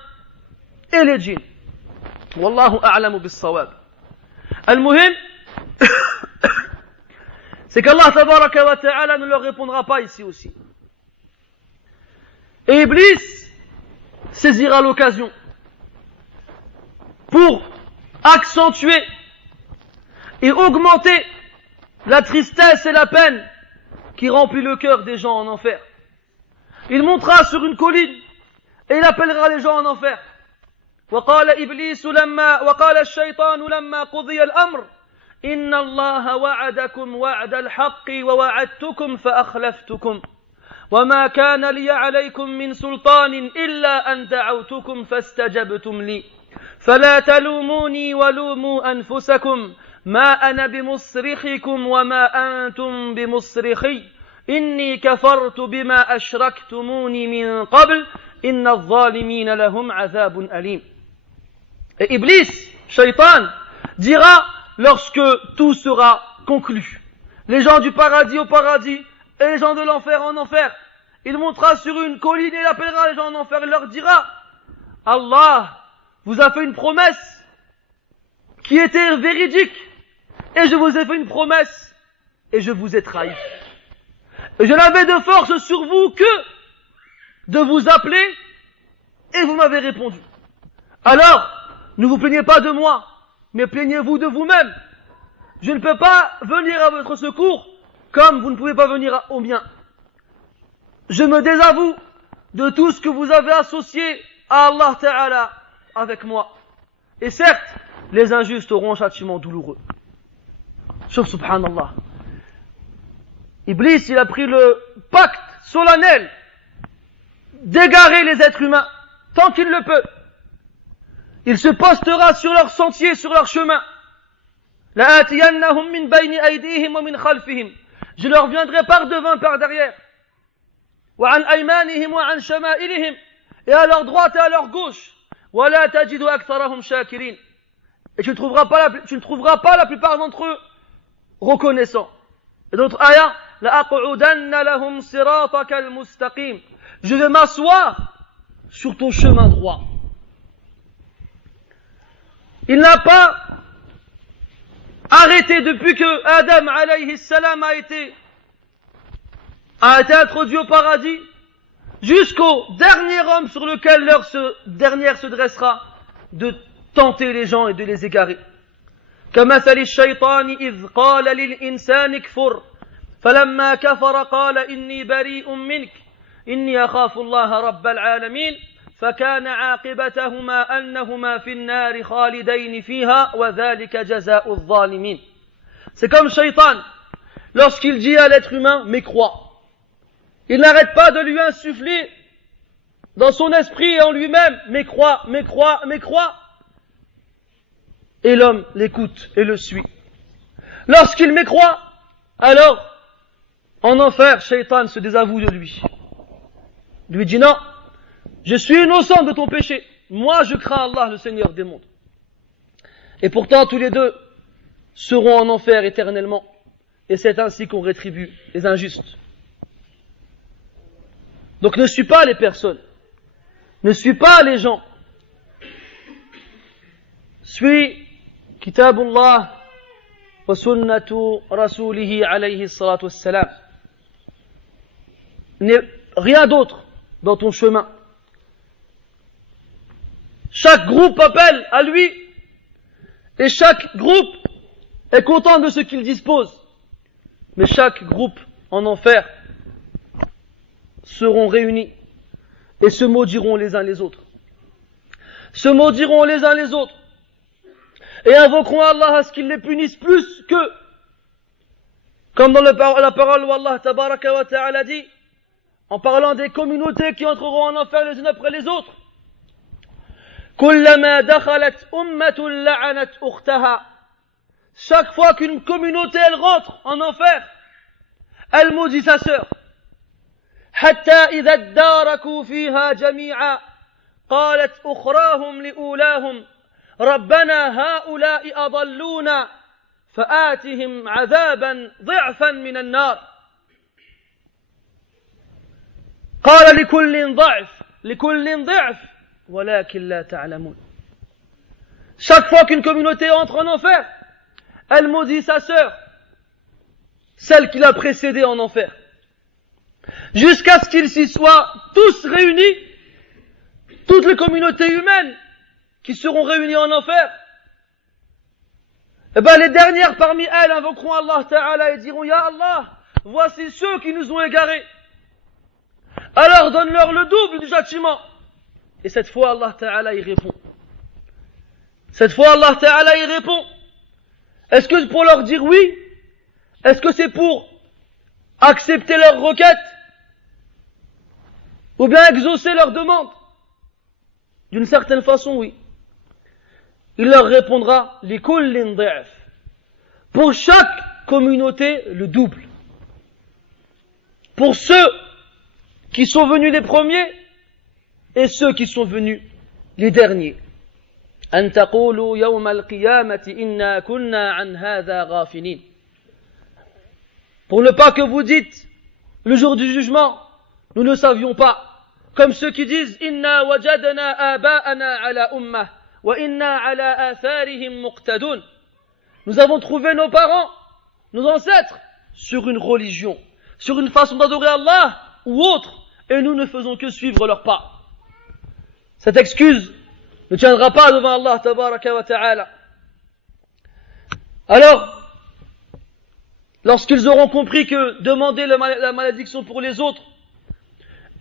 et les djinns. Wallahu a'lamu bis-sawab. Al-muhim, c'est qu'Allah tabaraka wa ta'ala ne leur répondra pas ici aussi. Et Iblis saisira l'occasion pour accentuer et augmenter la tristesse et la peine qui remplit le cœur des gens en enfer. Il montera sur une colline et il appellera les gens en enfer. وقال الشيطان لما قضي الأمر إن الله وعدكم وعد الحق ووعدتكم فأخلفتكم وما كان لي عليكم من سلطان إلا أن دعوتكم فاستجبتم لي فلا تلوموني ولوموا أنفسكم ما أنا بمصرخكم وما أنتم بمصرخي إني كفرت بما أشركتموني من قبل إن الظالمين لهم عذاب أليم. Et Iblis, Shaitan, dira lorsque tout sera conclu, les gens du paradis au paradis et les gens de l'enfer en enfer, il montera sur une colline et il appellera les gens en enfer, il leur dira, Allah vous a fait une promesse qui était véridique et je vous ai fait une promesse et je vous ai trahi. Et je n'avais de force sur vous que de vous appeler et vous m'avez répondu. Alors, ne vous plaignez pas de moi, mais plaignez-vous de vous-même. Je ne peux pas venir à votre secours comme vous ne pouvez pas venir au mien. Je me désavoue de tout ce que vous avez associé à Allah Ta'ala avec moi. Et certes, les injustes auront un châtiment douloureux. Sauf subhanallah. Iblis, il a pris le pacte solennel d'égarer les êtres humains tant qu'il le peut. Il se postera sur leur sentier, sur leur chemin. لَآتِيَنَّهُمْ مِنْ بَيْنِ أَيْدِيهِمْ وَمِنْ خَلْفِهِمْ. Je leur viendrai par devant, par derrière. وَعَنْ أَيْمَانِهِمْ وَعَنْ شَمَائِلِهِمْ. Et à leur droite et à leur gauche. وَلَا تَجِدُ أَكْثَرَهُمْ شَاكِرِينَ. Et tu ne trouveras pas la plupart d'entre eux reconnaissants. Et d'autres ayats, لَأَقْعُدَنَّ لَهُمْ صِرَاطَكَ الْمُسْتَقِيمِ. Je vais m'asseoir sur ton chemin droit. Il n'a pas arrêté depuis que Adam alayhi salam a été introduit au paradis jusqu'au dernier homme sur lequel l'heure dernière se dressera de tenter les gens et de les égarer. كمثل الشيطان إذ قال للإنسان كفر فلما كفر قال إني بريء منك إني أخاف الله رب العالمين فكان عاقبتهما أنهما في النار خالدين فيها وذلك جزاء الظالمين. C'est comme Shaitan, lorsqu'il dit à l'être humain, mais crois. Il n'arrête pas de lui insuffler dans son esprit et en lui-même, mais crois, mais crois, mais crois. Et l'homme l'écoute et le suit. Lorsqu'il mécroit, alors, en enfer, Shaitan se désavoue de lui. lui dit non, je suis innocent de ton péché. Moi, je crains Allah, le Seigneur des mondes. Et pourtant, tous les deux seront en enfer éternellement. Et c'est ainsi qu'on rétribue les injustes. Donc ne suis pas les personnes. Ne suis pas les gens. Suis Kitabullah wa sunnatu rasulihi alayhi salatu wassalam. N'est rien d'autre dans ton chemin. Chaque groupe appelle à lui et chaque groupe est content de ce qu'il dispose. Mais chaque groupe en enfer seront réunis et se maudiront les uns les autres. Se maudiront les uns les autres et invoqueront Allah à ce qu'il les punisse plus qu'eux. Comme dans la parole où Allah tabaraka wa ta'ala dit, en parlant des communautés qui entreront en enfer les unes après les autres, كلما دخلت أمة لعنت أختها. Chaque fois qu'une communauté elle rentre en enfer, elle maudit sa sœur. حتى إذا اداركوا فيها جميعا قالت أخراهم لأولاهم ربنا هؤلاء أضلونا فآتهم عذابا ضعفا من النار. قال لكل ضعف ولكن لا تعلمون. Chaque fois qu'une communauté entre en enfer, elle maudit sa sœur, celle qui l'a précédée en enfer, jusqu'à ce qu'ils s'y soient tous réunis, toutes les communautés humaines qui seront réunies en enfer. Et ben les dernières parmi elles invoqueront Allah Ta'ala et diront Ya Allah, voici ceux qui nous ont égarés. Alors donne-leur le double du châtiment. Et cette fois Allah Ta'ala y répond. Cette fois Allah Ta'ala y répond. Est-ce que c'est pour leur dire oui? Est-ce que c'est pour accepter leurs requêtes? Ou bien exaucer leurs demandes? D'une certaine façon, oui. Il leur répondra لِكُلٍّ ضِعْفٍ. Pour chaque communauté, le double. Pour ceux qui sont venus les premiers et ceux qui sont venus les derniers. أن تقولوا يوم القيامة إنا كنا عن هذا غافلين. Pour ne pas que vous dites le jour du jugement, nous ne savions pas. Comme ceux qui disent إنا وجدنا آباءنا على أمة وإنا على آثارهم مقتدون. Nous avons trouvé nos parents, nos ancêtres, sur une religion, sur une façon d'adorer Allah ou autre, et nous ne faisons que suivre leurs pas. Cette excuse ne tiendra pas devant Allah tabaraka wa ta'ala. Alors, lorsqu'ils auront compris que demander la malédiction pour les autres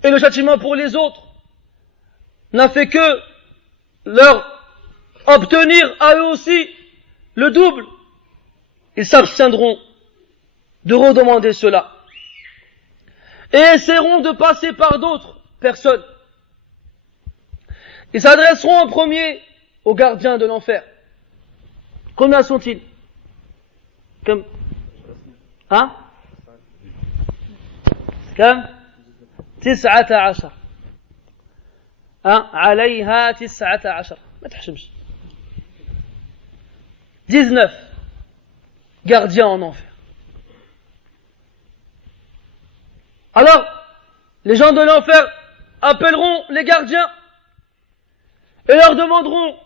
et le châtiment pour les autres n'a fait que leur obtenir à eux aussi le double, ils s'abstiendront de redemander cela et essaieront de passer par d'autres personnes. Ils s'adresseront en premier aux gardiens de l'enfer. Combien sont-ils? Comme hein? Comme 19. عليها 19. ما تحشمش. 19 gardiens en enfer. Alors, les gens de l'enfer appelleront les gardiens et leur demanderont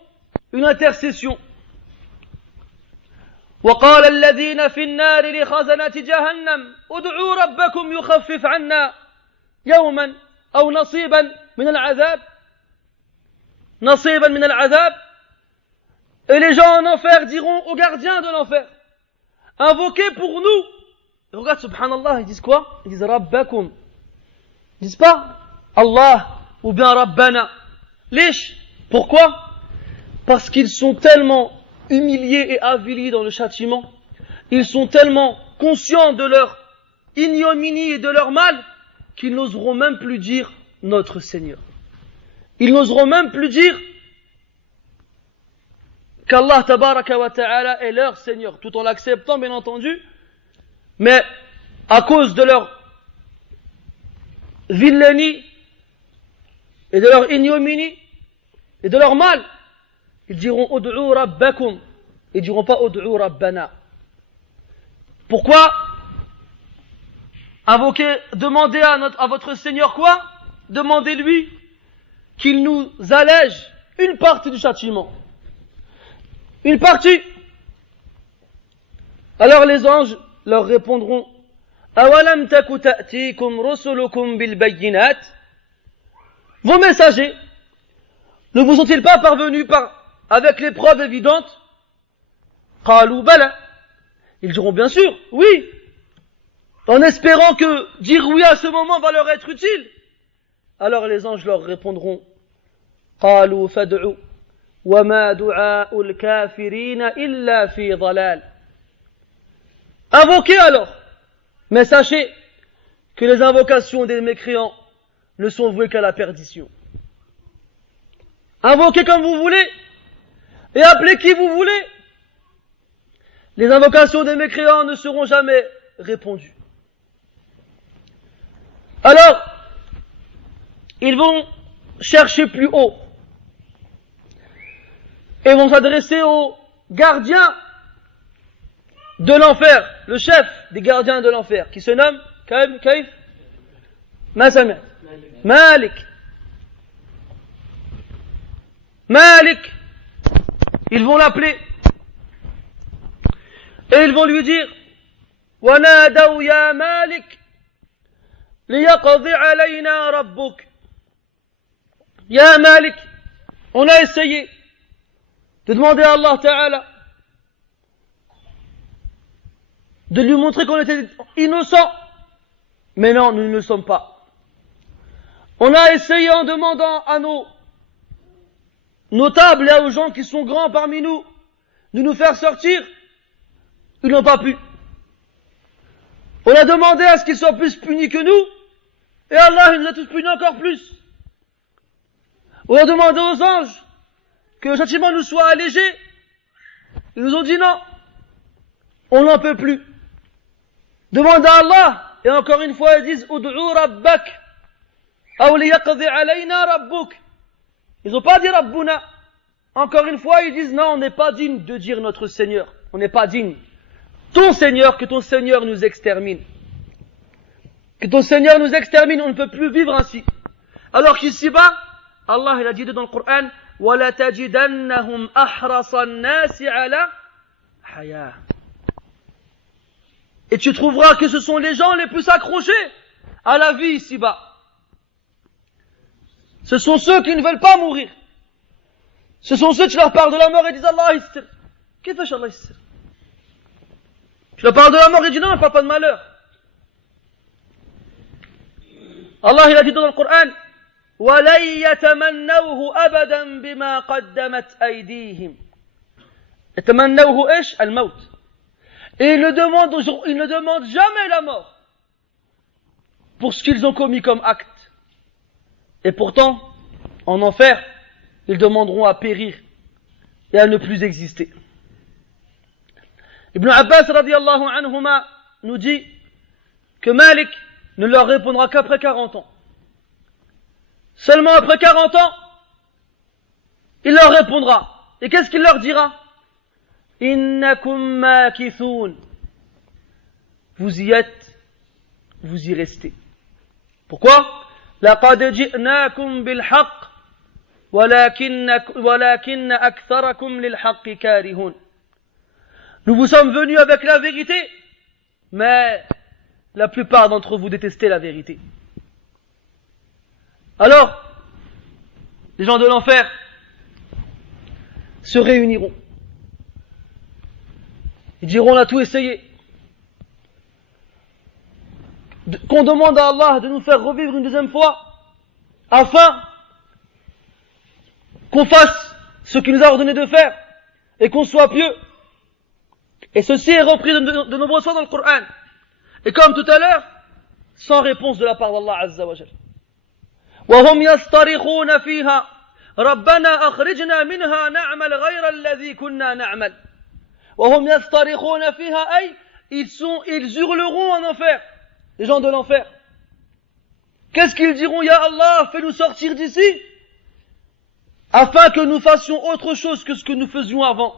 une intercession. وقال الذين في النار لخزنة جهنم ادعوا ربكم يخفف عنا يوما أو نصيبا من العذاب. Et les gens en enfer diront aux gardiens de l'enfer, invoquez pour nous. Et regarde, subhanallah, ils disent quoi? Ils disent Rabbakum. Ils disent pas Allah ou bien Rabbana. Lish. Pourquoi? Parce qu'ils sont tellement humiliés et avilis dans le châtiment, ils sont tellement conscients de leur ignominie et de leur mal, qu'ils n'oseront même plus dire notre Seigneur. Ils n'oseront même plus dire qu'Allah tabaraka wa ta'ala est leur Seigneur, tout en l'acceptant bien entendu, mais à cause de leur vilainie et de leur ignominie et de leur mal, ils diront Ud'u rabbakum, ils diront pas Ud'u rabbana. Pourquoi invoquer, demander à votre Seigneur quoi? Demandez-lui qu'il nous allège une partie du châtiment. Une partie. Alors les anges leur répondront Awalam taku ta'tikum rusulukum bil bayyinat. Vos messagers ne vous sont-ils pas parvenus avec les preuves évidentes? Qalu bala. Ils diront bien sûr, oui, en espérant que dire oui à ce moment va leur être utile. Alors les anges leur répondront Qalu fad'u wa ma du'a'ul kafirina illa fi dhalal. Invoquez alors, mais sachez que les invocations des mécréants ne sont vouées qu'à la perdition. Invoquez comme vous voulez et appelez qui vous voulez. Les invocations des mécréants ne seront jamais répondues. Alors, ils vont chercher plus haut et vont s'adresser aux gardiens de l'enfer, le chef des gardiens de l'enfer, qui se nomme Kaif Masami Malik. Malik. Ils vont l'appeler et ils vont lui dire وَنَادَوْا يَا مَالِكْ لِيَقْضِ عَلَيْنَا رَبُّكْ. Ya Malik, on a essayé de demander à Allah Ta'ala de lui montrer qu'on était innocent, mais non, nous ne le sommes pas. On a essayé en demandant à nos notables et aux gens qui sont grands parmi nous de nous faire sortir, ils n'ont pas pu. On a demandé à ce qu'ils soient plus punis que nous, et Allah il nous a tous punis encore plus. On a demandé aux anges que le châtiment nous soit allégé, ils nous ont dit non, on n'en peut plus. Demande à Allah, et encore une fois ils disent Ud'u rabbak, aw liyaqdi alayna rabbuk. Ils n'ont pas dit Rabbuna. Encore une fois ils disent non, on n'est pas digne de dire notre Seigneur, on n'est pas digne. Ton Seigneur, que ton Seigneur nous extermine. Que ton Seigneur nous extermine, on ne peut plus vivre ainsi. Alors qu'ici-bas, Allah il a dit dans le Coran وَلَتَجِدَنَّهُمْ أَحْرَصَ النَّاسِ عَلَى حَيَاةٍ. Et tu trouveras que ce sont les gens les plus accrochés à la vie ici-bas. Ce sont ceux qui ne veulent pas mourir. Ce sont ceux qui leur parlent de la mort et disent Allah yissir. Qu'est-ce que fait Allah yissir? Tu leur parles de la mort et dis non, ne parle pas de malheur. Allah il a dit dans le Coran وَلَنْ يَتَمَنَّوْهُ أَبَدًا بِمَا قَدَّمَتْ أَيْدِيهِمْ. يَتَمَنَّوْهُ إيش؟ الموت. Et ils ne demandent jamais la mort pour ce qu'ils ont commis comme acte. Et pourtant, en enfer, ils demanderont à périr et à ne plus exister. Ibn Abbas radiyallahu anhuma nous dit que Malik ne leur répondra qu'après 40 ans. Seulement après 40 ans, il leur répondra. Et qu'est-ce qu'il leur dira? Innakum makithun. Vous y êtes, vous y restez. Pourquoi? Laqad ji'nakum bil haqq walakin aktharakum lil haqqi karihun. Nous vous sommes venus avec la vérité, mais la plupart d'entre vous détestez la vérité. Alors, les gens de l'enfer se réuniront. Ils diront, on a tout essayé. Qu'on demande à Allah de nous faire revivre une deuxième fois, afin qu'on fasse ce qu'il nous a ordonné de faire, et qu'on soit pieux. Et ceci est repris de nombreuses fois dans le Coran. Et comme tout à l'heure, sans réponse de la part d'Allah Azza wa Jal. وهم يصطرخون فيها ربنا أخرجنا منها نعمل غير الذي كنا نعمل. وهم يصطرخون فيها أي ils hurleront en enfer, les gens de l'enfer. qu'est-ce qu'ils diront? Ya Allah, fais-nous sortir d'ici, afin que nous fassions autre chose que ce que nous faisions avant.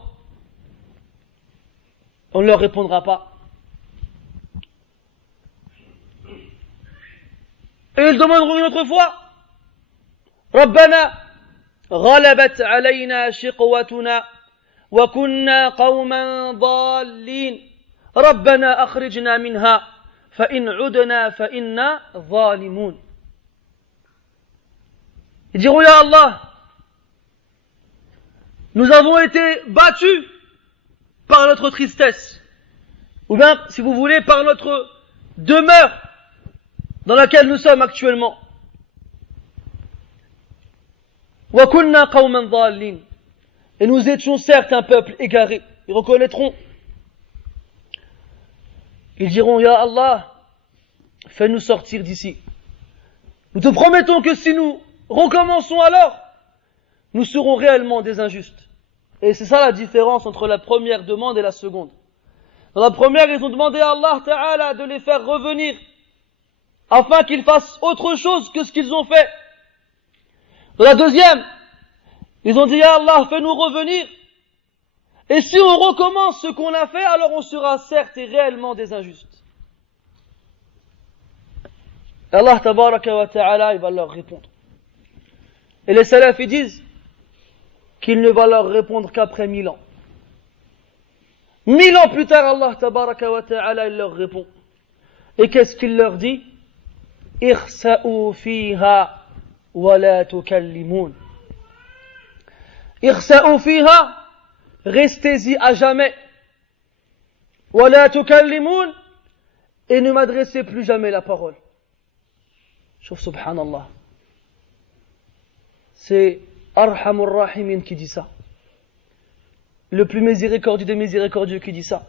On ne leur répondra pas. Et ils demanderont une autre fois, Rabbana, غلبت علينا شقوتنا وكنا قوما ضالين ربنا أخرجنا منها فإن عدنا فإنا ظالمون. Ils diront, Ya Allah, nous avons été battus par notre tristesse, ou bien, si vous voulez, par notre demeure dans laquelle nous sommes actuellement. وَكُنَّا قَوْمًا ضَالِّينَ. Et nous étions certes un peuple égaré. Ils reconnaîtront. Ils diront, Ya Allah, fais-nous sortir d'ici. Nous te promettons que si nous recommençons alors, nous serons réellement des injustes. Et c'est ça la différence entre la première demande et la seconde. Dans la première, ils ont demandé à Allah Ta'ala de les faire revenir afin qu'ils fassent autre chose que ce qu'ils ont fait. Dans la deuxième, ils ont dit, Ya Allah, fais-nous revenir. Et si on recommence ce qu'on a fait, alors on sera certes et réellement des injustes. Et Allah Tabaraka wa Ta'ala, il va leur répondre. Et les salafs, ils disent qu'il ne va leur répondre qu'après 1000 ans. 1000 ans plus tard, Allah Tabaraka wa Ta'ala, il leur répond. Et qu'est-ce qu'il leur dit? Ikhsa'u fiha وَلَا تُكَلِّمُونَ. Ikhsa'u fiha, restez-y à jamais. وَلَا تُكَلِّمُونَ, et ne m'adressez plus jamais la parole. Chouf, subhanallah. C'est Arhamur Rahimin qui dit ça. Le plus miséricordieux des miséricordieux qui dit ça.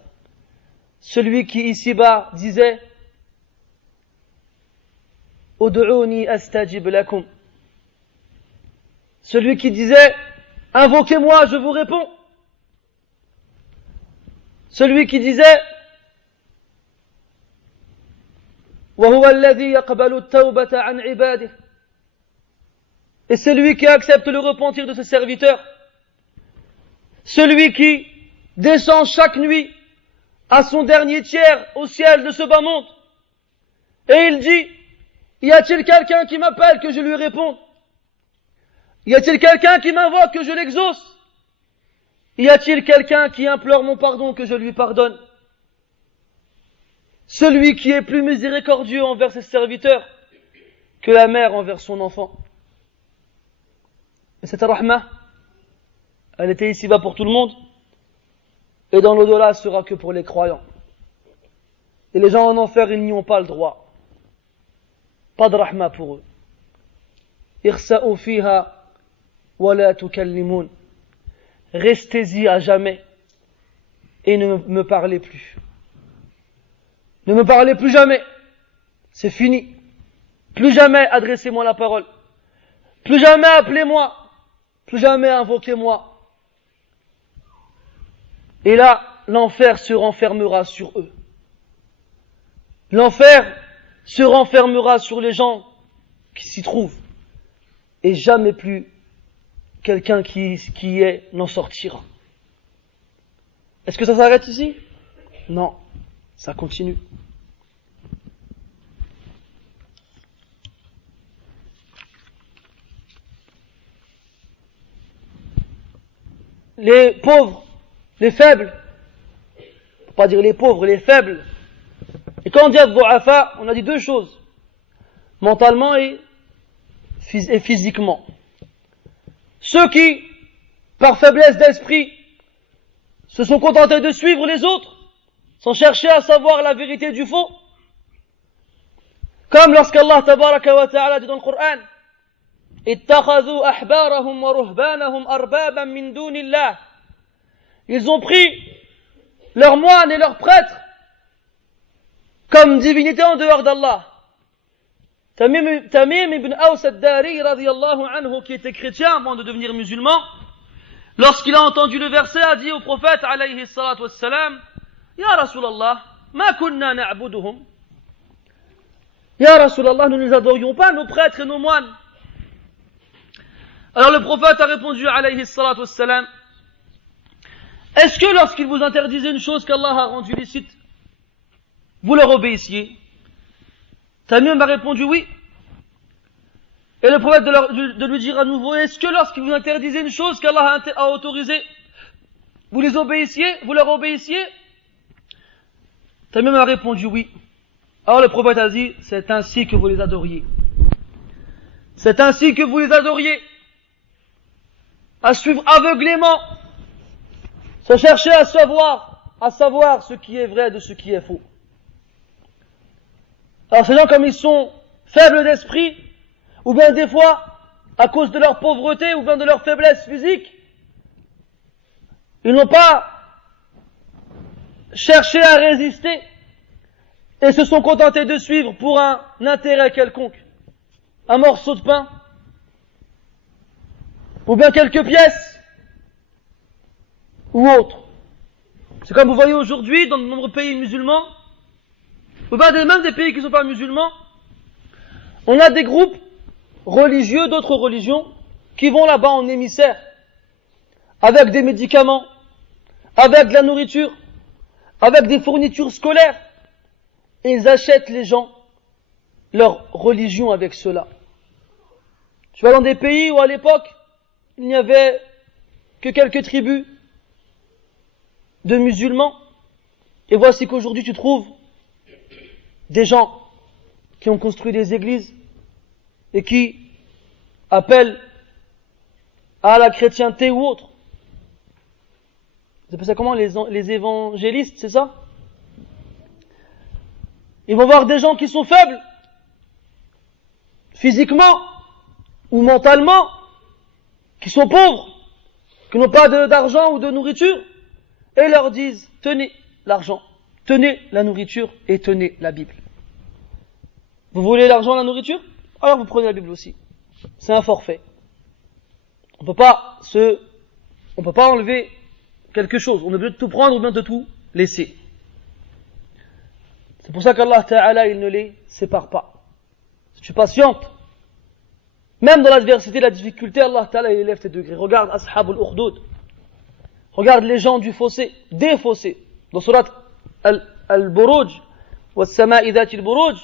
Celui qui ici-bas disait Ud'uni astajib lakum. Celui qui disait, invoquez-moi, je vous réponds. Celui qui disait, وَهُوَ الَّذِي يَقْبَلُ التَّوْبَةَ عَنْ عِبَادِهِ. Et celui qui accepte le repentir de ses serviteurs. Celui qui descend chaque nuit à son dernier tiers au ciel de ce bas monde. Et il dit, y a-t-il quelqu'un qui m'appelle que je lui réponde? Y a-t-il quelqu'un qui m'invoque que je l'exauce? Y a-t-il quelqu'un qui implore mon pardon que je lui pardonne? Celui qui est plus miséricordieux envers ses serviteurs que la mère envers son enfant. Et cette rahma, elle était ici-bas pour tout le monde, et dans l'au-delà, ce sera que pour les croyants. Et les gens en enfer, ils n'y ont pas le droit. Pas de rahma pour eux. Ikhsa'u fiha wa la tukallimun. Restez-y à jamais et ne me parlez plus. Ne me parlez plus jamais. C'est fini. Plus jamais adressez-moi la parole. Plus jamais appelez-moi. Plus jamais invoquez-moi. Et là, l'enfer se renfermera sur eux. L'enfer se renfermera sur les gens qui s'y trouvent. Et jamais plus quelqu'un qui y est n'en sortira. Est-ce que ça s'arrête ici? Non, ça continue. Les pauvres, les faibles, faut pas dire les pauvres, les faibles. Et quand on dit ad-du'afa, on a dit deux choses, mentalement et physiquement. Ceux qui, par faiblesse d'esprit, se sont contentés de suivre les autres, sans chercher à savoir la vérité du faux. Comme lorsqu'Allah tabaraka wa ta'ala dit dans le Coran, ittakhadhu ahbarahum wa ruhbanahum arbaban min dunillah. Ils ont pris leurs moines et leurs prêtres comme divinités en dehors d'Allah. Tamim ibn Aws ad-Dari radiyallahu anhu, qui était chrétien avant de devenir musulman, lorsqu'il a entendu le verset, a dit au prophète alayhi salatu wassalam, Ya Rasulallah, ma kunna na'buduhum. Ya Rasulallah, nous ne les adorions pas, nos prêtres et nos moines. Alors le prophète a répondu, alayhi salatu wassalam, est-ce que lorsqu'ils vous interdisaient une chose qu'Allah a rendue licite, vous leur obéissiez? Tamim a répondu oui. Et le prophète de lui dire à nouveau, est-ce que lorsqu'ils vous interdisaient une chose qu'Allah a autorisée, vous les obéissiez, vous leur obéissiez? Tamim a répondu oui. Alors le prophète a dit, c'est ainsi que vous les adoriez. C'est ainsi que vous les adoriez. À suivre aveuglément, se chercher à savoir ce qui est vrai de ce qui est faux. Alors ces gens, comme ils sont faibles d'esprit, ou bien des fois, à cause de leur pauvreté, ou bien de leur faiblesse physique, ils n'ont pas cherché à résister, et se sont contentés de suivre pour un intérêt quelconque. Un morceau de pain, ou bien quelques pièces, ou autre. C'est comme vous voyez aujourd'hui dans de nombreux pays musulmans, ou bien même des pays qui ne sont pas musulmans, on a des groupes religieux d'autres religions qui vont là-bas en émissaire, avec des médicaments, avec de la nourriture, avec des fournitures scolaires, et ils achètent les gens leur religion avec cela. Tu vas dans des pays où à l'époque, il n'y avait que quelques tribus de musulmans, et voici qu'aujourd'hui tu trouves des gens qui ont construit des églises et qui appellent à la chrétienté ou autre. Vous appelez ça comment, les évangélistes, c'est ça? Ils vont voir des gens qui sont faibles, physiquement ou mentalement, qui sont pauvres, qui n'ont pas d'argent ou de nourriture, et leur disent, tenez l'argent, tenez la nourriture et tenez la Bible. Vous voulez l'argent et la nourriture? Alors vous prenez la Bible aussi. C'est un forfait. On peut pas enlever quelque chose. On est obligé de tout prendre ou bien de tout laisser. C'est pour ça qu'Allah Ta'ala, il ne les sépare pas. Si tu patientes, même dans l'adversité, la difficulté, Allah Ta'ala, il élève tes degrés. Regarde Ashab al-Ukhdud. Regarde les gens du fossé, des fossés. Dans surat al-Buruj, was-sama'i dhati al-Buruj,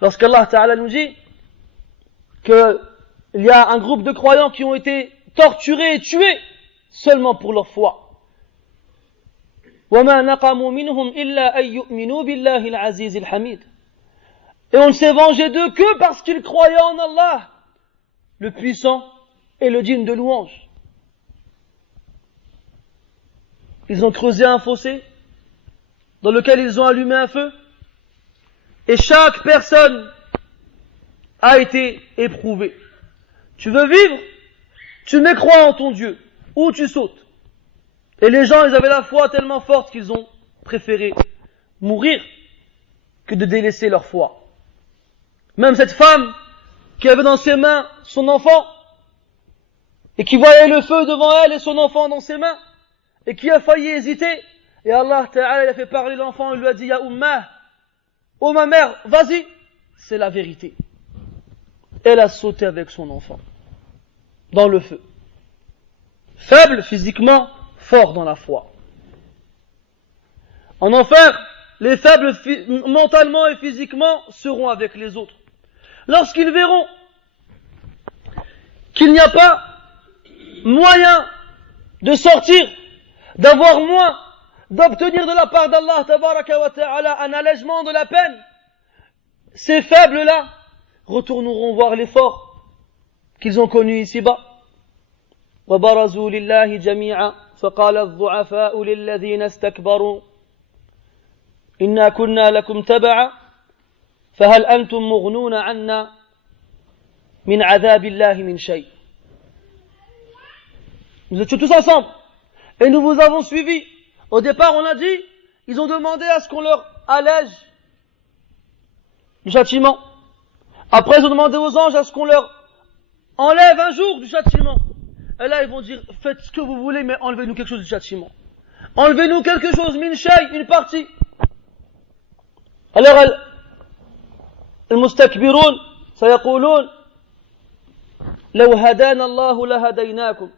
lorsqu'Allah Ta'ala nous dit qu'il y a un groupe de croyants qui ont été torturés et tués seulement pour leur foi. وَمَا نَقَمُوا مِنْهُمْ إِلَّا أَن يُؤْمِنُوا بِاللَّهِ الْعَزِيزِ الْحَمِيدِ. Et on ne s'est vengé d'eux que parce qu'ils croyaient en Allah, le puissant et le digne de louange. Ils ont creusé un fossé dans lequel ils ont allumé un feu, et chaque personne a été éprouvée. Tu veux vivre? Tu mets croix en ton Dieu, ou tu sautes. Et les gens, ils avaient la foi tellement forte qu'ils ont préféré mourir que de délaisser leur foi. Même cette femme qui avait dans ses mains son enfant, et qui voyait le feu devant elle et son enfant dans ses mains, et qui a failli hésiter, et Allah Ta'ala, il a fait parler l'enfant, il lui a dit, Ya Ummah, oh ma mère, vas-y, c'est la vérité. Elle a sauté avec son enfant, dans le feu. Faible physiquement, fort dans la foi. En enfer, les faibles mentalement et physiquement seront avec les autres. Lorsqu'ils verront qu'il n'y a pas moyen de sortir, d'avoir moins, d'obtenir de la part d'Allah tabaraka wa ta'ala un allègement de la peine, ces faibles-là retourneront voir les forts qu'ils ont connus ici-bas. وبرزوا لله جميعا فقال الضعفاء للذين استكبروا إنا كنا لكم تبعا فهل أنتم مغنون عنا من عذاب الله من شيء. Nous étions tous ensemble et nous vous avons suivis. Au départ, on a dit, ils ont demandé à ce qu'on leur allège du châtiment. Après, ils ont demandé aux anges à ce qu'on leur enlève un jour du châtiment. Et là, ils vont dire, faites ce que vous voulez, mais enlevez-nous quelque chose du châtiment. Enlevez-nous quelque chose, min shay, une partie. Alors, المستكبرون سيقولون لو هدانا الله لهديناكم.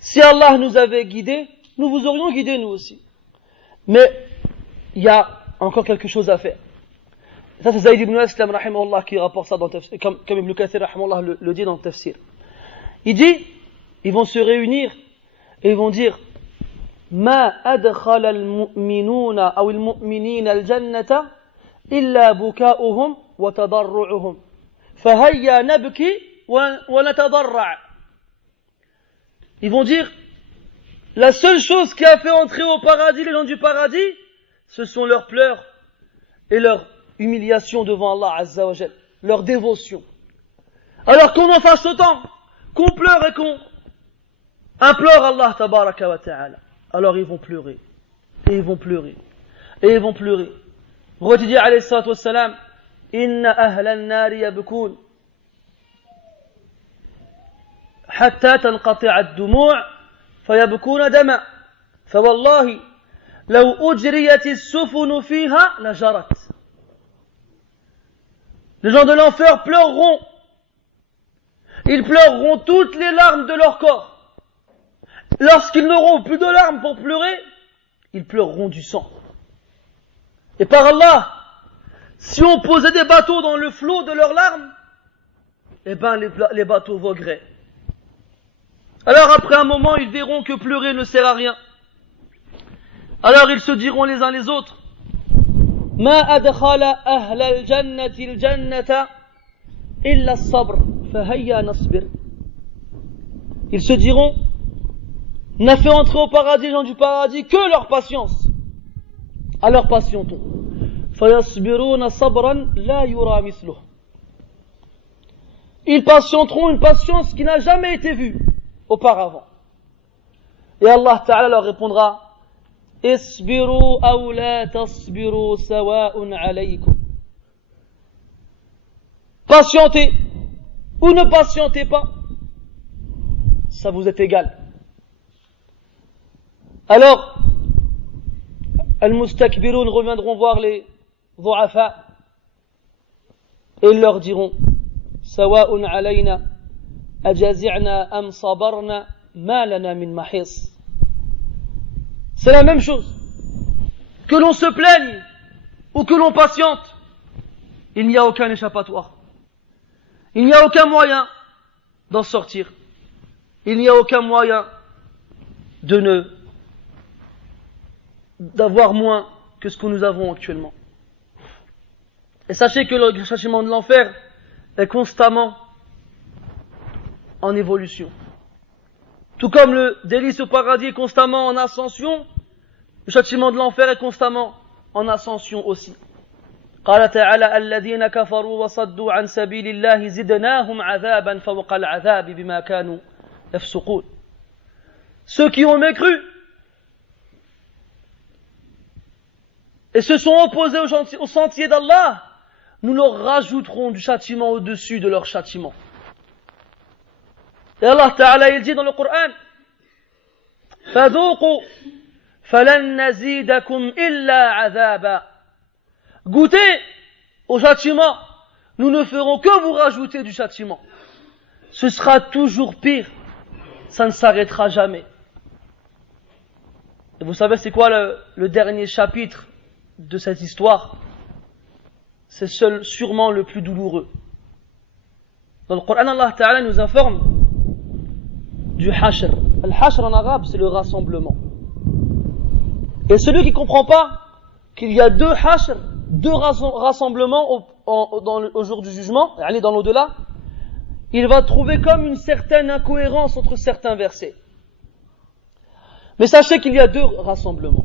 Si Allah nous avait guidés, nous vous aurions guidés nous aussi. Mais il y a encore quelque chose à faire. Ça c'est Zayd ibn Aslam rahimahullah qui rapporte ça dans le tafsir, comme Ibn Kathir rahimahullah le dit dans le tafsir. Il dit, ils vont se réunir et ils vont dire ما أدخل المؤمنون أو المؤمنين الجنة إلا بكاؤهم وتضرعهم فهيا نبكي ونتضرع. Ils vont dire, la seule chose qui a fait entrer au paradis les gens du paradis, ce sont leurs pleurs et leur humiliation devant Allah Azza wa Jal, leur dévotion. Alors qu'on en fasse autant, qu'on pleure et qu'on implore Allah Tabaraka wa Ta'ala, alors ils vont pleurer, et ils vont pleurer, et ils vont pleurer. Prophète dit alayhi salatu wassalam, inna ahla an-nar yabkun hatta tanqati'a ad-dumu' fayabkuna dama fawallahi law ujriyat as-sufun fiha lajarat. Les gens de l'enfer pleureront. Ils pleureront toutes les larmes de leur corps. Lorsqu'ils n'auront plus de larmes pour pleurer, ils pleureront du sang. Et par Allah, si on posait des bateaux dans le flot de leurs larmes, eh ben les bateaux vogueraient. Alors après un moment, ils verront que pleurer ne sert à rien. Alors ils se diront les uns les autres, ما أدخل أهل الجنة الجنة إلا الصبر فهيا نصبر. Ils se diront, n'a fait entrer au paradis les gens du paradis que leur patience. Alors patientons. فيصبرون صبرا لا يرى مثله. Ils patienteront une patience qui n'a jamais été vue auparavant. Et Allah Ta'ala leur répondra, اصبروا أو لا تصبروا سواء عليكم. Patientez ou ne patientez pas, ça vous est égal. Alors, al-mustakbiroun reviendront voir les du'afa et ils leur diront سواء علينا أجزعنا أم صبرنا ما لنا من محيص. C'est la même chose. Que l'on se plaigne ou que l'on patiente, il n'y a aucun échappatoire. Il n'y a aucun moyen d'en sortir. Il n'y a aucun moyen d'avoir moins que ce que nous avons actuellement. Et sachez que le châtiment de l'enfer est constamment en évolution. Tout comme le délice au paradis est constamment en ascension, le châtiment de l'enfer est constamment en ascension aussi. قال تعالى الذين كفروا وصدوا عن سبيل الله زدناهم عذابا فوق العذاب بما كانوا يفسقون. Ceux qui ont mécru et se sont opposés au sentier d'Allah, nous leur rajouterons du châtiment au-dessus de leur châtiment. Et Allah Ta'ala il dit dans le Coran, فَذُوقُوا فَلَن نَّزِيدَكُمْ إِلَّا عَذَابًا. Goûtez au châtiment, nous ne ferons que vous rajouter du châtiment. Ce sera toujours pire, ça ne s'arrêtera jamais. Et vous savez c'est quoi le dernier chapitre de cette histoire? C'est sûrement le plus douloureux. Dans le Coran, Allah Ta'ala nous informe du hashr. Al-hashr en arabe, c'est le rassemblement. Et celui qui ne comprend pas qu'il y a deux hashr, deux rassemblements au jour du jugement, aller dans l'au-delà, il va trouver comme une certaine incohérence entre certains versets. Mais sachez qu'il y a deux rassemblements.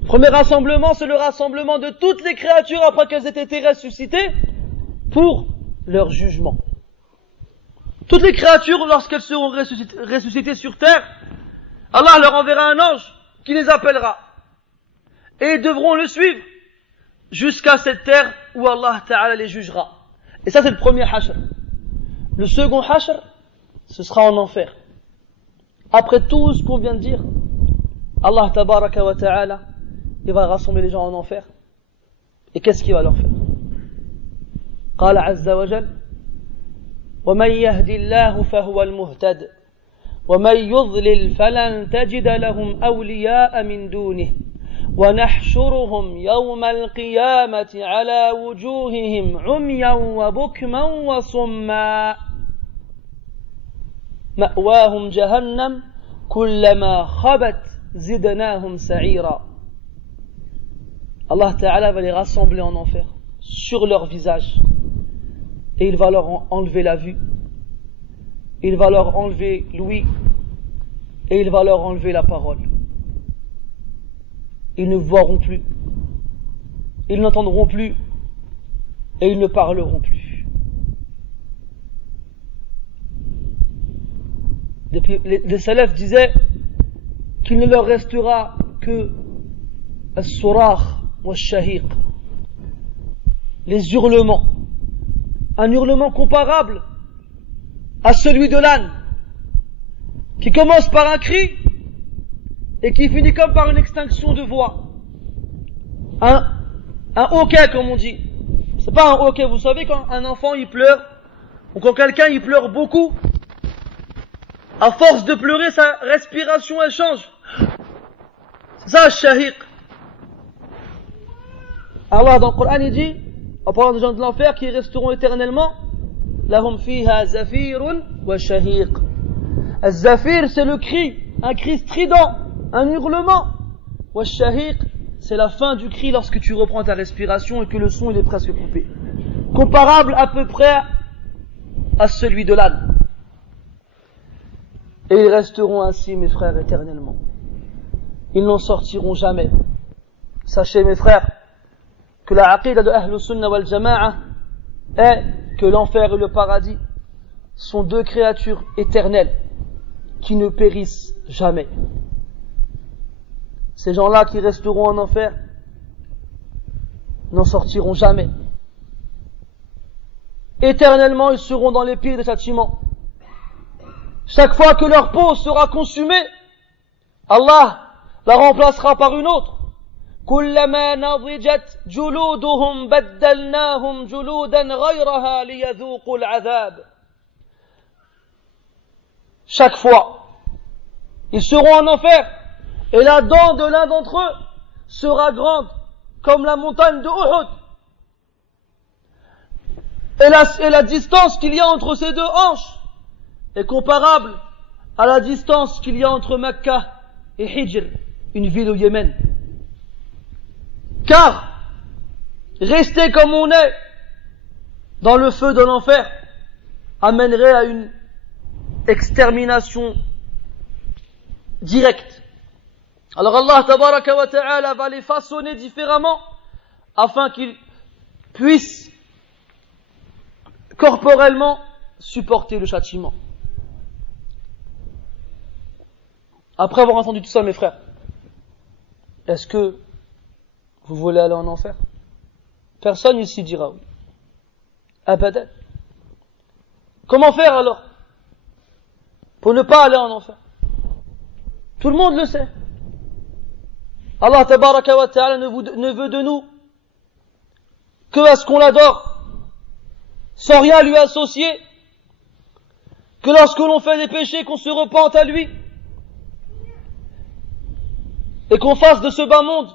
Le premier rassemblement, c'est le rassemblement de toutes les créatures après qu'elles aient été ressuscitées pour leur jugement. Toutes les créatures, lorsqu'elles seront ressuscitées sur terre, Allah leur enverra un ange qui les appellera. Et ils devront le suivre jusqu'à cette terre où Allah Ta'ala les jugera. Et ça c'est le premier hashr. Le second hashr, ce sera en enfer. Après tout ce qu'on vient de dire, Allah Tabaraka wa Ta'ala, il va rassembler les gens en enfer. Et qu'est-ce qu'il va leur faire? قال عز وجل ومن يهد الله فهو المهتد ومن يضلل فلن تجد لهم أولياء من دونه ونحشرهم يوم القيامة على وجوههم عميا وبكما وصما مأواهم جهنم كلما خبت زدناهم سعيرا. Allah Ta'ala va les rassembler en enfer sur leur visage et il va leur enlever la vue, il va leur enlever l'ouïe et il va leur enlever la parole. Ils ne verront plus, ils n'entendront plus et ils ne parleront plus. Les salafs disaient qu'il ne leur restera que as-surah wa shahiq, les hurlements, un hurlement comparable à celui de l'âne qui commence par un cri et qui finit comme par une extinction de voix. Un hoquet, comme on dit. C'est pas un hoquet, vous savez, quand un enfant il pleure, ou quand quelqu'un il pleure beaucoup, à force de pleurer, sa respiration elle change. C'est ça, shahiq. Allah dans le Coran il dit, en parlant des gens de l'enfer qui resteront éternellement, lahum fiha zafirun wa shahiq. Az-zafir c'est le cri, un cri strident, un hurlement. Wa shahiq c'est la fin du cri lorsque tu reprends ta respiration et que le son il est presque coupé. Comparable à peu près à celui de l'âne. Et ils resteront ainsi, mes frères, éternellement. Ils n'en sortiront jamais. Sachez, mes frères, que la aqida de Ahlus Sunnah wal Jama'a est que l'enfer et le paradis sont deux créatures éternelles qui ne périssent jamais. Ces gens-là qui resteront en enfer n'en sortiront jamais. Éternellement, ils seront dans les pires des châtiments. Chaque fois que leur peau sera consumée, Allah la remplacera par une autre. كلما نضجت جلودهم بدلناهم جلودا غيرها ليذوقوا العذاب. Chaque fois, ils seront en enfer, et la dent de l'un d'entre eux sera grande comme la montagne de Uhud. Et la distance qu'il y a entre ces deux hanches est comparable à la distance qu'il y a entre Mecca et Hijr, une ville au Yémen. Car rester comme on est dans le feu de l'enfer amènerait à une extermination directe. Alors Allah tabaraka wa ta'ala va les façonner différemment afin qu'ils puissent corporellement supporter le châtiment. Après avoir entendu tout ça, mes frères, est-ce que vous voulez aller en enfer? Personne ici dira oui. Abadan. Comment faire alors pour ne pas aller en enfer? Tout le monde le sait. Allah tabaraka wa ta'ala ne veut de nous que à ce qu'on l'adore, sans rien lui associer, que lorsque l'on fait des péchés, qu'on se repente à lui, et qu'on fasse de ce bas monde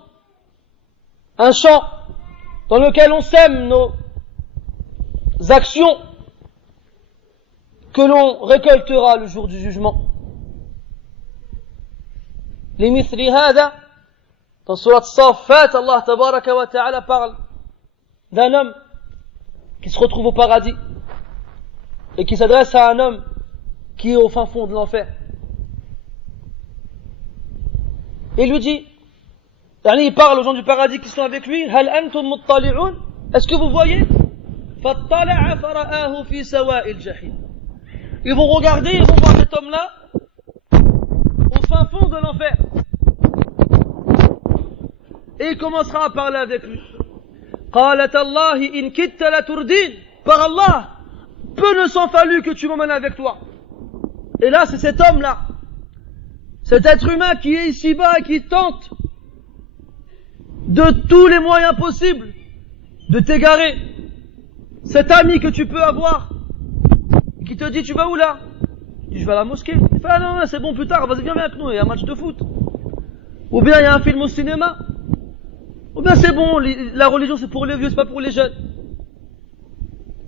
un champ dans lequel on sème nos actions que l'on récoltera le jour du jugement. Limithli hada, dans surat Saffat, Allah tabaraka wa ta'ala parle d'un homme qui se retrouve au paradis et qui s'adresse à un homme qui est au fin fond de l'enfer. Et il lui dit, il parle aux gens du paradis qui sont avec lui, Hal antum muttali'un? Est-ce que vous voyez? Fattala'a fara'ahu fi sawa'il jahim. Ils vont regarder, ils vont voir cet homme-là au fin fond de l'enfer. Et il commencera à parler avec lui. Qalat Allahi in kitta la turdin. Par Allah, peu ne s'en fallut que tu m'emmènes avec toi. Et là, c'est cet homme-là, cet être humain qui est ici-bas et qui tente de tous les moyens possibles de t'égarer, cet ami que tu peux avoir, qui te dit tu vas où là? Tu dis je vais à la mosquée. Il fait ah non, c'est bon plus tard, vas-y viens avec nous, il y a un match de foot. Ou bien il y a un film au cinéma. Ou bien c'est bon, la religion c'est pour les vieux, c'est pas pour les jeunes.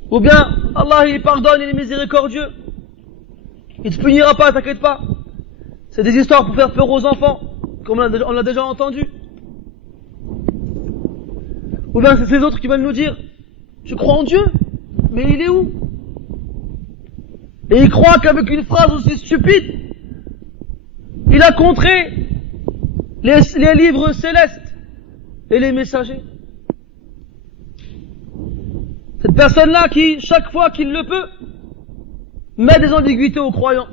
Ou bien Allah il pardonne, il est miséricordieux. Il te punira pas, t'inquiète pas. C'est des histoires pour faire peur aux enfants, comme on l'a déjà entendu. Ou bien c'est ces autres qui veulent nous dire tu crois en Dieu, mais il est où? Et il croit qu'avec une phrase aussi stupide, il a contré les livres célestes et les messagers. Cette personne-là qui, chaque fois qu'il le peut, met des ambiguïtés aux croyants.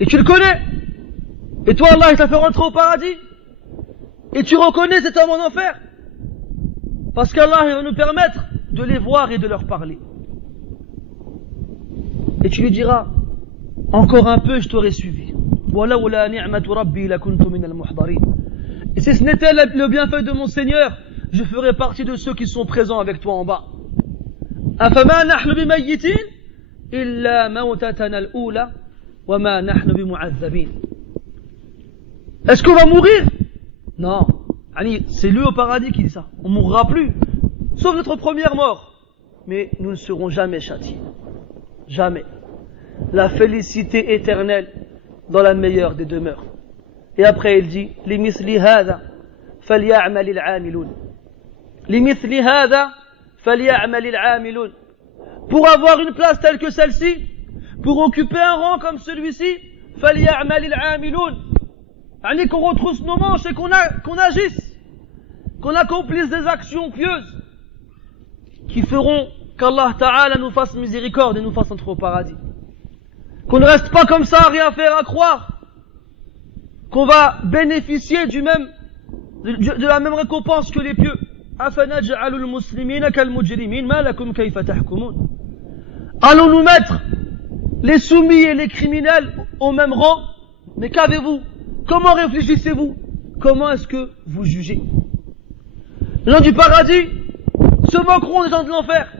Et tu le connais. Et toi, Allah, il t'a fait rentrer au paradis. Et tu reconnais cet homme en enfer. Parce qu'Allah, il va nous permettre de les voir et de leur parler. Et tu lui diras, encore un peu, je t'aurais suivi. Et si ce n'était le bienfait de mon Seigneur, je ferais partie de ceux qui sont présents avec toi en bas. Est-ce qu'on va mourir? Non. C'est lui au paradis qui dit ça. On ne mourra plus. Sauf notre première mort. Mais nous ne serons jamais châtiés. Jamais. La félicité éternelle dans la meilleure des demeures. Et après il dit لِمِثْلِ هَذَا فَلْيَعْمَلِ الْعَامِلُونَ لِمِثْلِ هَذَا فَلْيَعْمَلِ الْعَامِلُونَ. Pour avoir une place telle que celle-ci, pour occuper un rang comme celui-ci, فَلْيَعْمَلِ الْعَامِلُونَ. Qu'on retrousse nos manches et qu'on agisse, qu'on accomplisse des actions pieuses qui feront qu'Allah Ta'ala nous fasse miséricorde et nous fasse entrer au paradis. Qu'on ne reste pas comme ça à rien faire, à croire qu'on va bénéficier de la même récompense que les pieux. Allons-nous mettre les soumis et les criminels au même rang? Mais qu'avez-vous? Comment réfléchissez-vous? Comment est-ce que vous jugez? Les gens du paradis se moqueront des gens de l'enfer.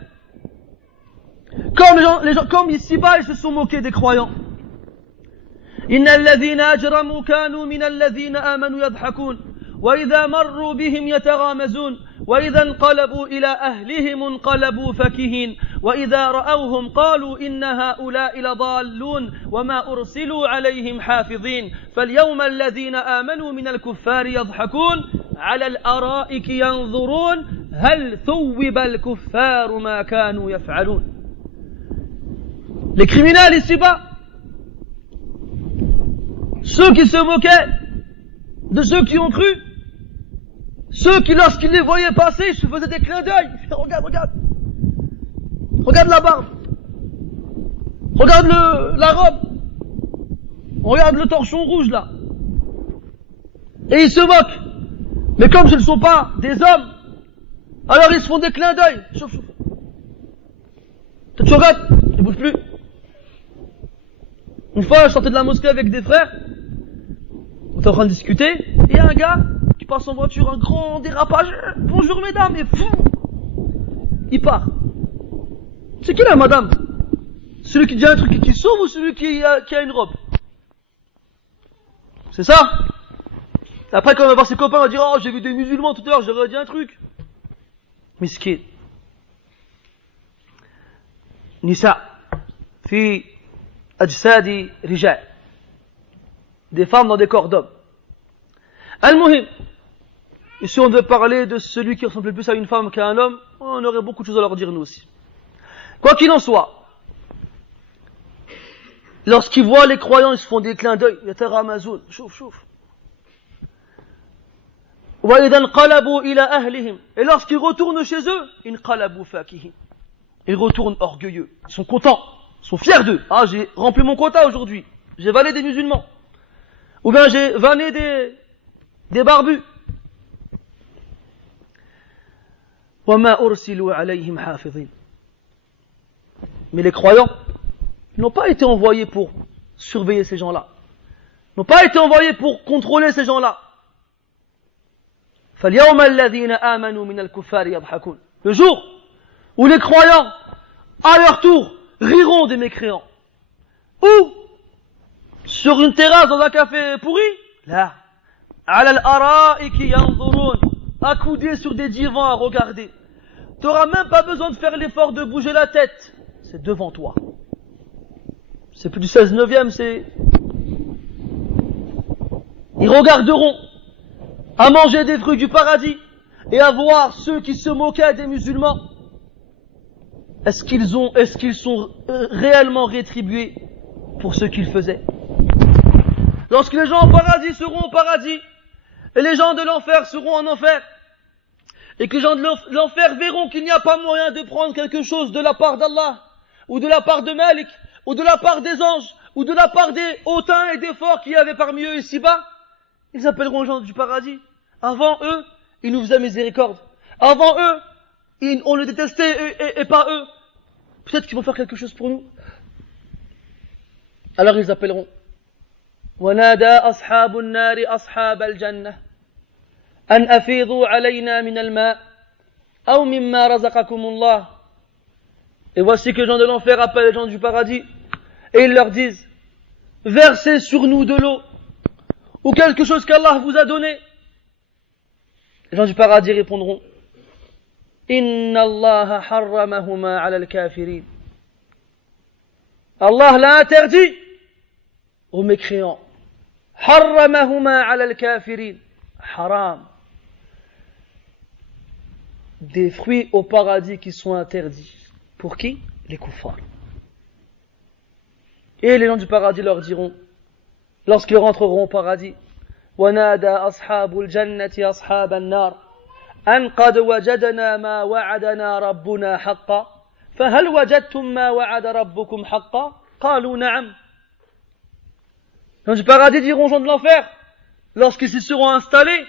Comme ici-bas, ils se sont moqués des croyants. إن الذين أجرموا كانوا من الذين آمنوا يضحكون وإذا مروا بهم يتغامزون وإذا انقلبوا إلى أهلهم انقلبوا فكهين وإذا رأوهم قالوا إن هؤلاء لضالون وما أرسلوا عليهم حافظين فاليوم الذين آمنوا من الكفار يضحكون على الأرائك ينظرون هل ثوب الكفار ما كانوا يفعلون. Les criminels ici-bas, ceux qui se moquaient de ceux qui ont cru, ceux qui lorsqu'ils les voyaient passer, se faisaient des clins d'œil. Regarde, regarde. Regarde la barbe. Regarde la robe. Regarde le torchon rouge là. Et ils se moquent. Mais comme ce ne sont pas des hommes, alors ils se font des clins d'œil. Chauffe, chauffe. Tu regardes, ne bouge plus. Une fois, je sortais de la mosquée avec des frères. On était en train de discuter. Et il y a un gars qui passe en voiture, un grand dérapage. Bonjour mesdames, et fou. Il part. C'est qui là, madame? Celui qui dit un truc et qui sauve ou celui qui a une robe? C'est ça? Après, quand on va voir ses copains, on va dire, oh, j'ai vu des musulmans tout à l'heure, j'aurais dit un truc. Miskin. Nisa. Fi ajsadi rijal. Des femmes dans des corps d'hommes. Al-Muhim. Ici, on devait parler de celui qui ressemble plus à une femme qu'à un homme. On aurait beaucoup de choses à leur dire, nous aussi. Quoi qu'il en soit, lorsqu'ils voient les croyants, ils se font des clins d'œil. Yataghamazoun. Chouf, chouf. Et lorsqu'ils retournent chez eux, ils retournent orgueilleux. Ils sont contents. Ils sont fiers d'eux. Ah, j'ai rempli mon quota aujourd'hui. J'ai vanné des musulmans. Ou bien j'ai vanné des barbus. Mais les croyants n'ont pas été envoyés pour surveiller ces gens-là. N'ont pas été envoyés pour contrôler ces gens-là. Le jour où les croyants, à leur tour, riront des mécréants. Ou, sur une terrasse dans un café pourri, là, ala al-ara'iki yanzurun, accoudés sur des divans à regarder. T'auras même pas besoin de faire l'effort de bouger la tête. C'est devant toi. C'est plus du 16-9e, c'est... Ils regarderont à manger des fruits du paradis et à voir ceux qui se moquaient des musulmans. Est-ce qu'ils sont réellement rétribués pour ce qu'ils faisaient? Lorsque les gens au paradis seront au paradis et les gens de l'enfer seront en enfer, et que les gens de l'enfer verront qu'il n'y a pas moyen de prendre quelque chose de la part d'Allah, ou de la part de Malik, ou de la part des anges, ou de la part des hautains et des forts qu'il y avait parmi eux ici-bas, ils appelleront les gens du paradis. Avant eux, ils nous faisaient miséricorde. Avant eux, on les détestait et pas eux. Peut-être qu'ils vont faire quelque chose pour nous. Alors ils appelleront. وَنَادَى أَصْحَابُ النَّارِ أَصْحَابَ الْجَنَّةِ أَنْ أَفِيضُوا عَلَيْنَا مِنَ الْمَاءِ أَوْ مِمَّا رَزَقَكُمُ اللَّهُ. Et voici que les gens de l'enfer appellent les gens du paradis et ils leur disent: versez sur nous de l'eau ou quelque chose qu'Allah vous a donné. Les gens du paradis répondront: Inna Allah harramahuma ala al-kafirin. Allah l'a interdit aux mécréants. Harramahuma ala al-kafirin. Haram. Des fruits au paradis qui sont interdits. Pour qui? Les kuffars. Et les gens du paradis leur diront, lorsqu'ils rentreront au paradis: وَنَادَى أَصْحَابُ الْجَنَّةِ أَصْحَابَ النَّارِ أَنْ قَدْ وَجَدْنَا مَا وَعَدَنَا رَبُّنَا حَقًّا فَهَلْ وَجَدْتُمْ مَا وَعَدَ رَبُّكُمْ حَقًّا قَالُوا نَعَمْ. Les gens du paradis diront aux gens de l'enfer, lorsqu'ils s'y seront installés: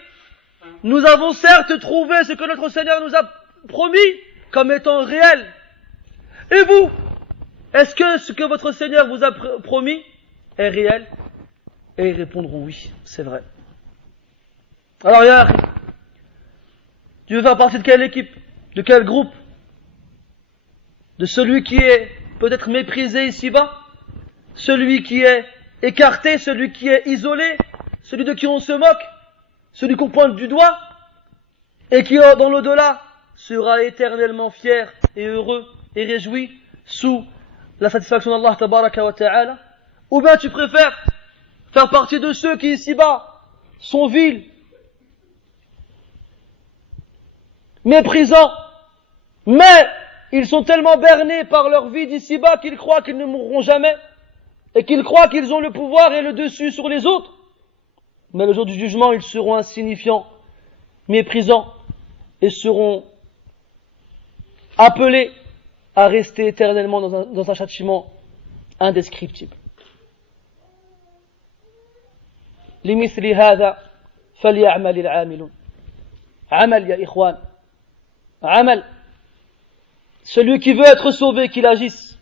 nous avons certes trouvé ce que notre Seigneur nous a promis comme étant réel. Et vous, est-ce que ce que votre Seigneur vous a promis est réel? Et ils répondront: oui, c'est vrai. Alors, ya akhi, tu veux faire partie de quelle équipe? De quel groupe? De celui qui est peut-être méprisé ici-bas? Celui qui est écarté? Celui qui est isolé? Celui de qui on se moque? Celui qu'on pointe du doigt? Et qui, dans l'au-delà, sera éternellement fier et heureux et réjoui sous la satisfaction d'Allah tabaraka wa ta'ala? Ou bien tu préfères faire partie de ceux qui ici-bas sont vils, méprisants, mais ils sont tellement bernés par leur vie d'ici-bas qu'ils croient qu'ils ne mourront jamais et qu'ils croient qu'ils ont le pouvoir et le dessus sur les autres. Mais le jour du jugement, ils seront insignifiants, méprisants et seront appelés à rester éternellement dans un châtiment indescriptible. لمثل هذا فليعمل العاملون. عمل يا إخوان. عمل. Celui qui veut être sauvé, qu'il agisse.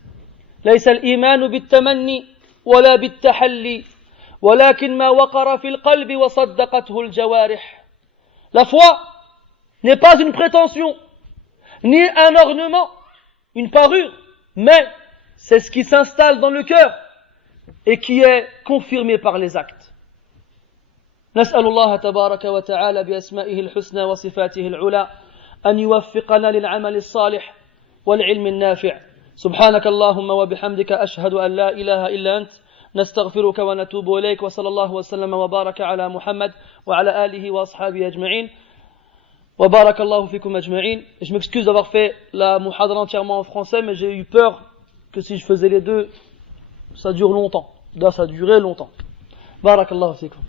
ليس الإيمان بالتمني ولا بالتحلي ولكن ما وقر في القلب وصدقته الجوارح. La foi n'est pas une prétention, ni un ornement, une parure, mais c'est ce qui s'installe dans le cœur et qui est confirmé par les actes. نسأل الله تبارك وتعالى بأسمائه الحسنى وصفاته العلى أن يوفقنا للعمل الصالح والعلم النافع. سبحانك اللهم وبحمدك أشهد أن لا إله إلا أنت نستغفرك ونتوب إليك وصلى الله وسلم وبارك على محمد وعلى آله وأصحابه أجمعين وبارك الله فيكم أجمعين. Je m'excuse d'avoir fait la muhadra entièrement en français, mais j'ai eu peur que si je faisais les deux, ça dure longtemps. Là, ça a duré longtemps. بارك الله فيكم.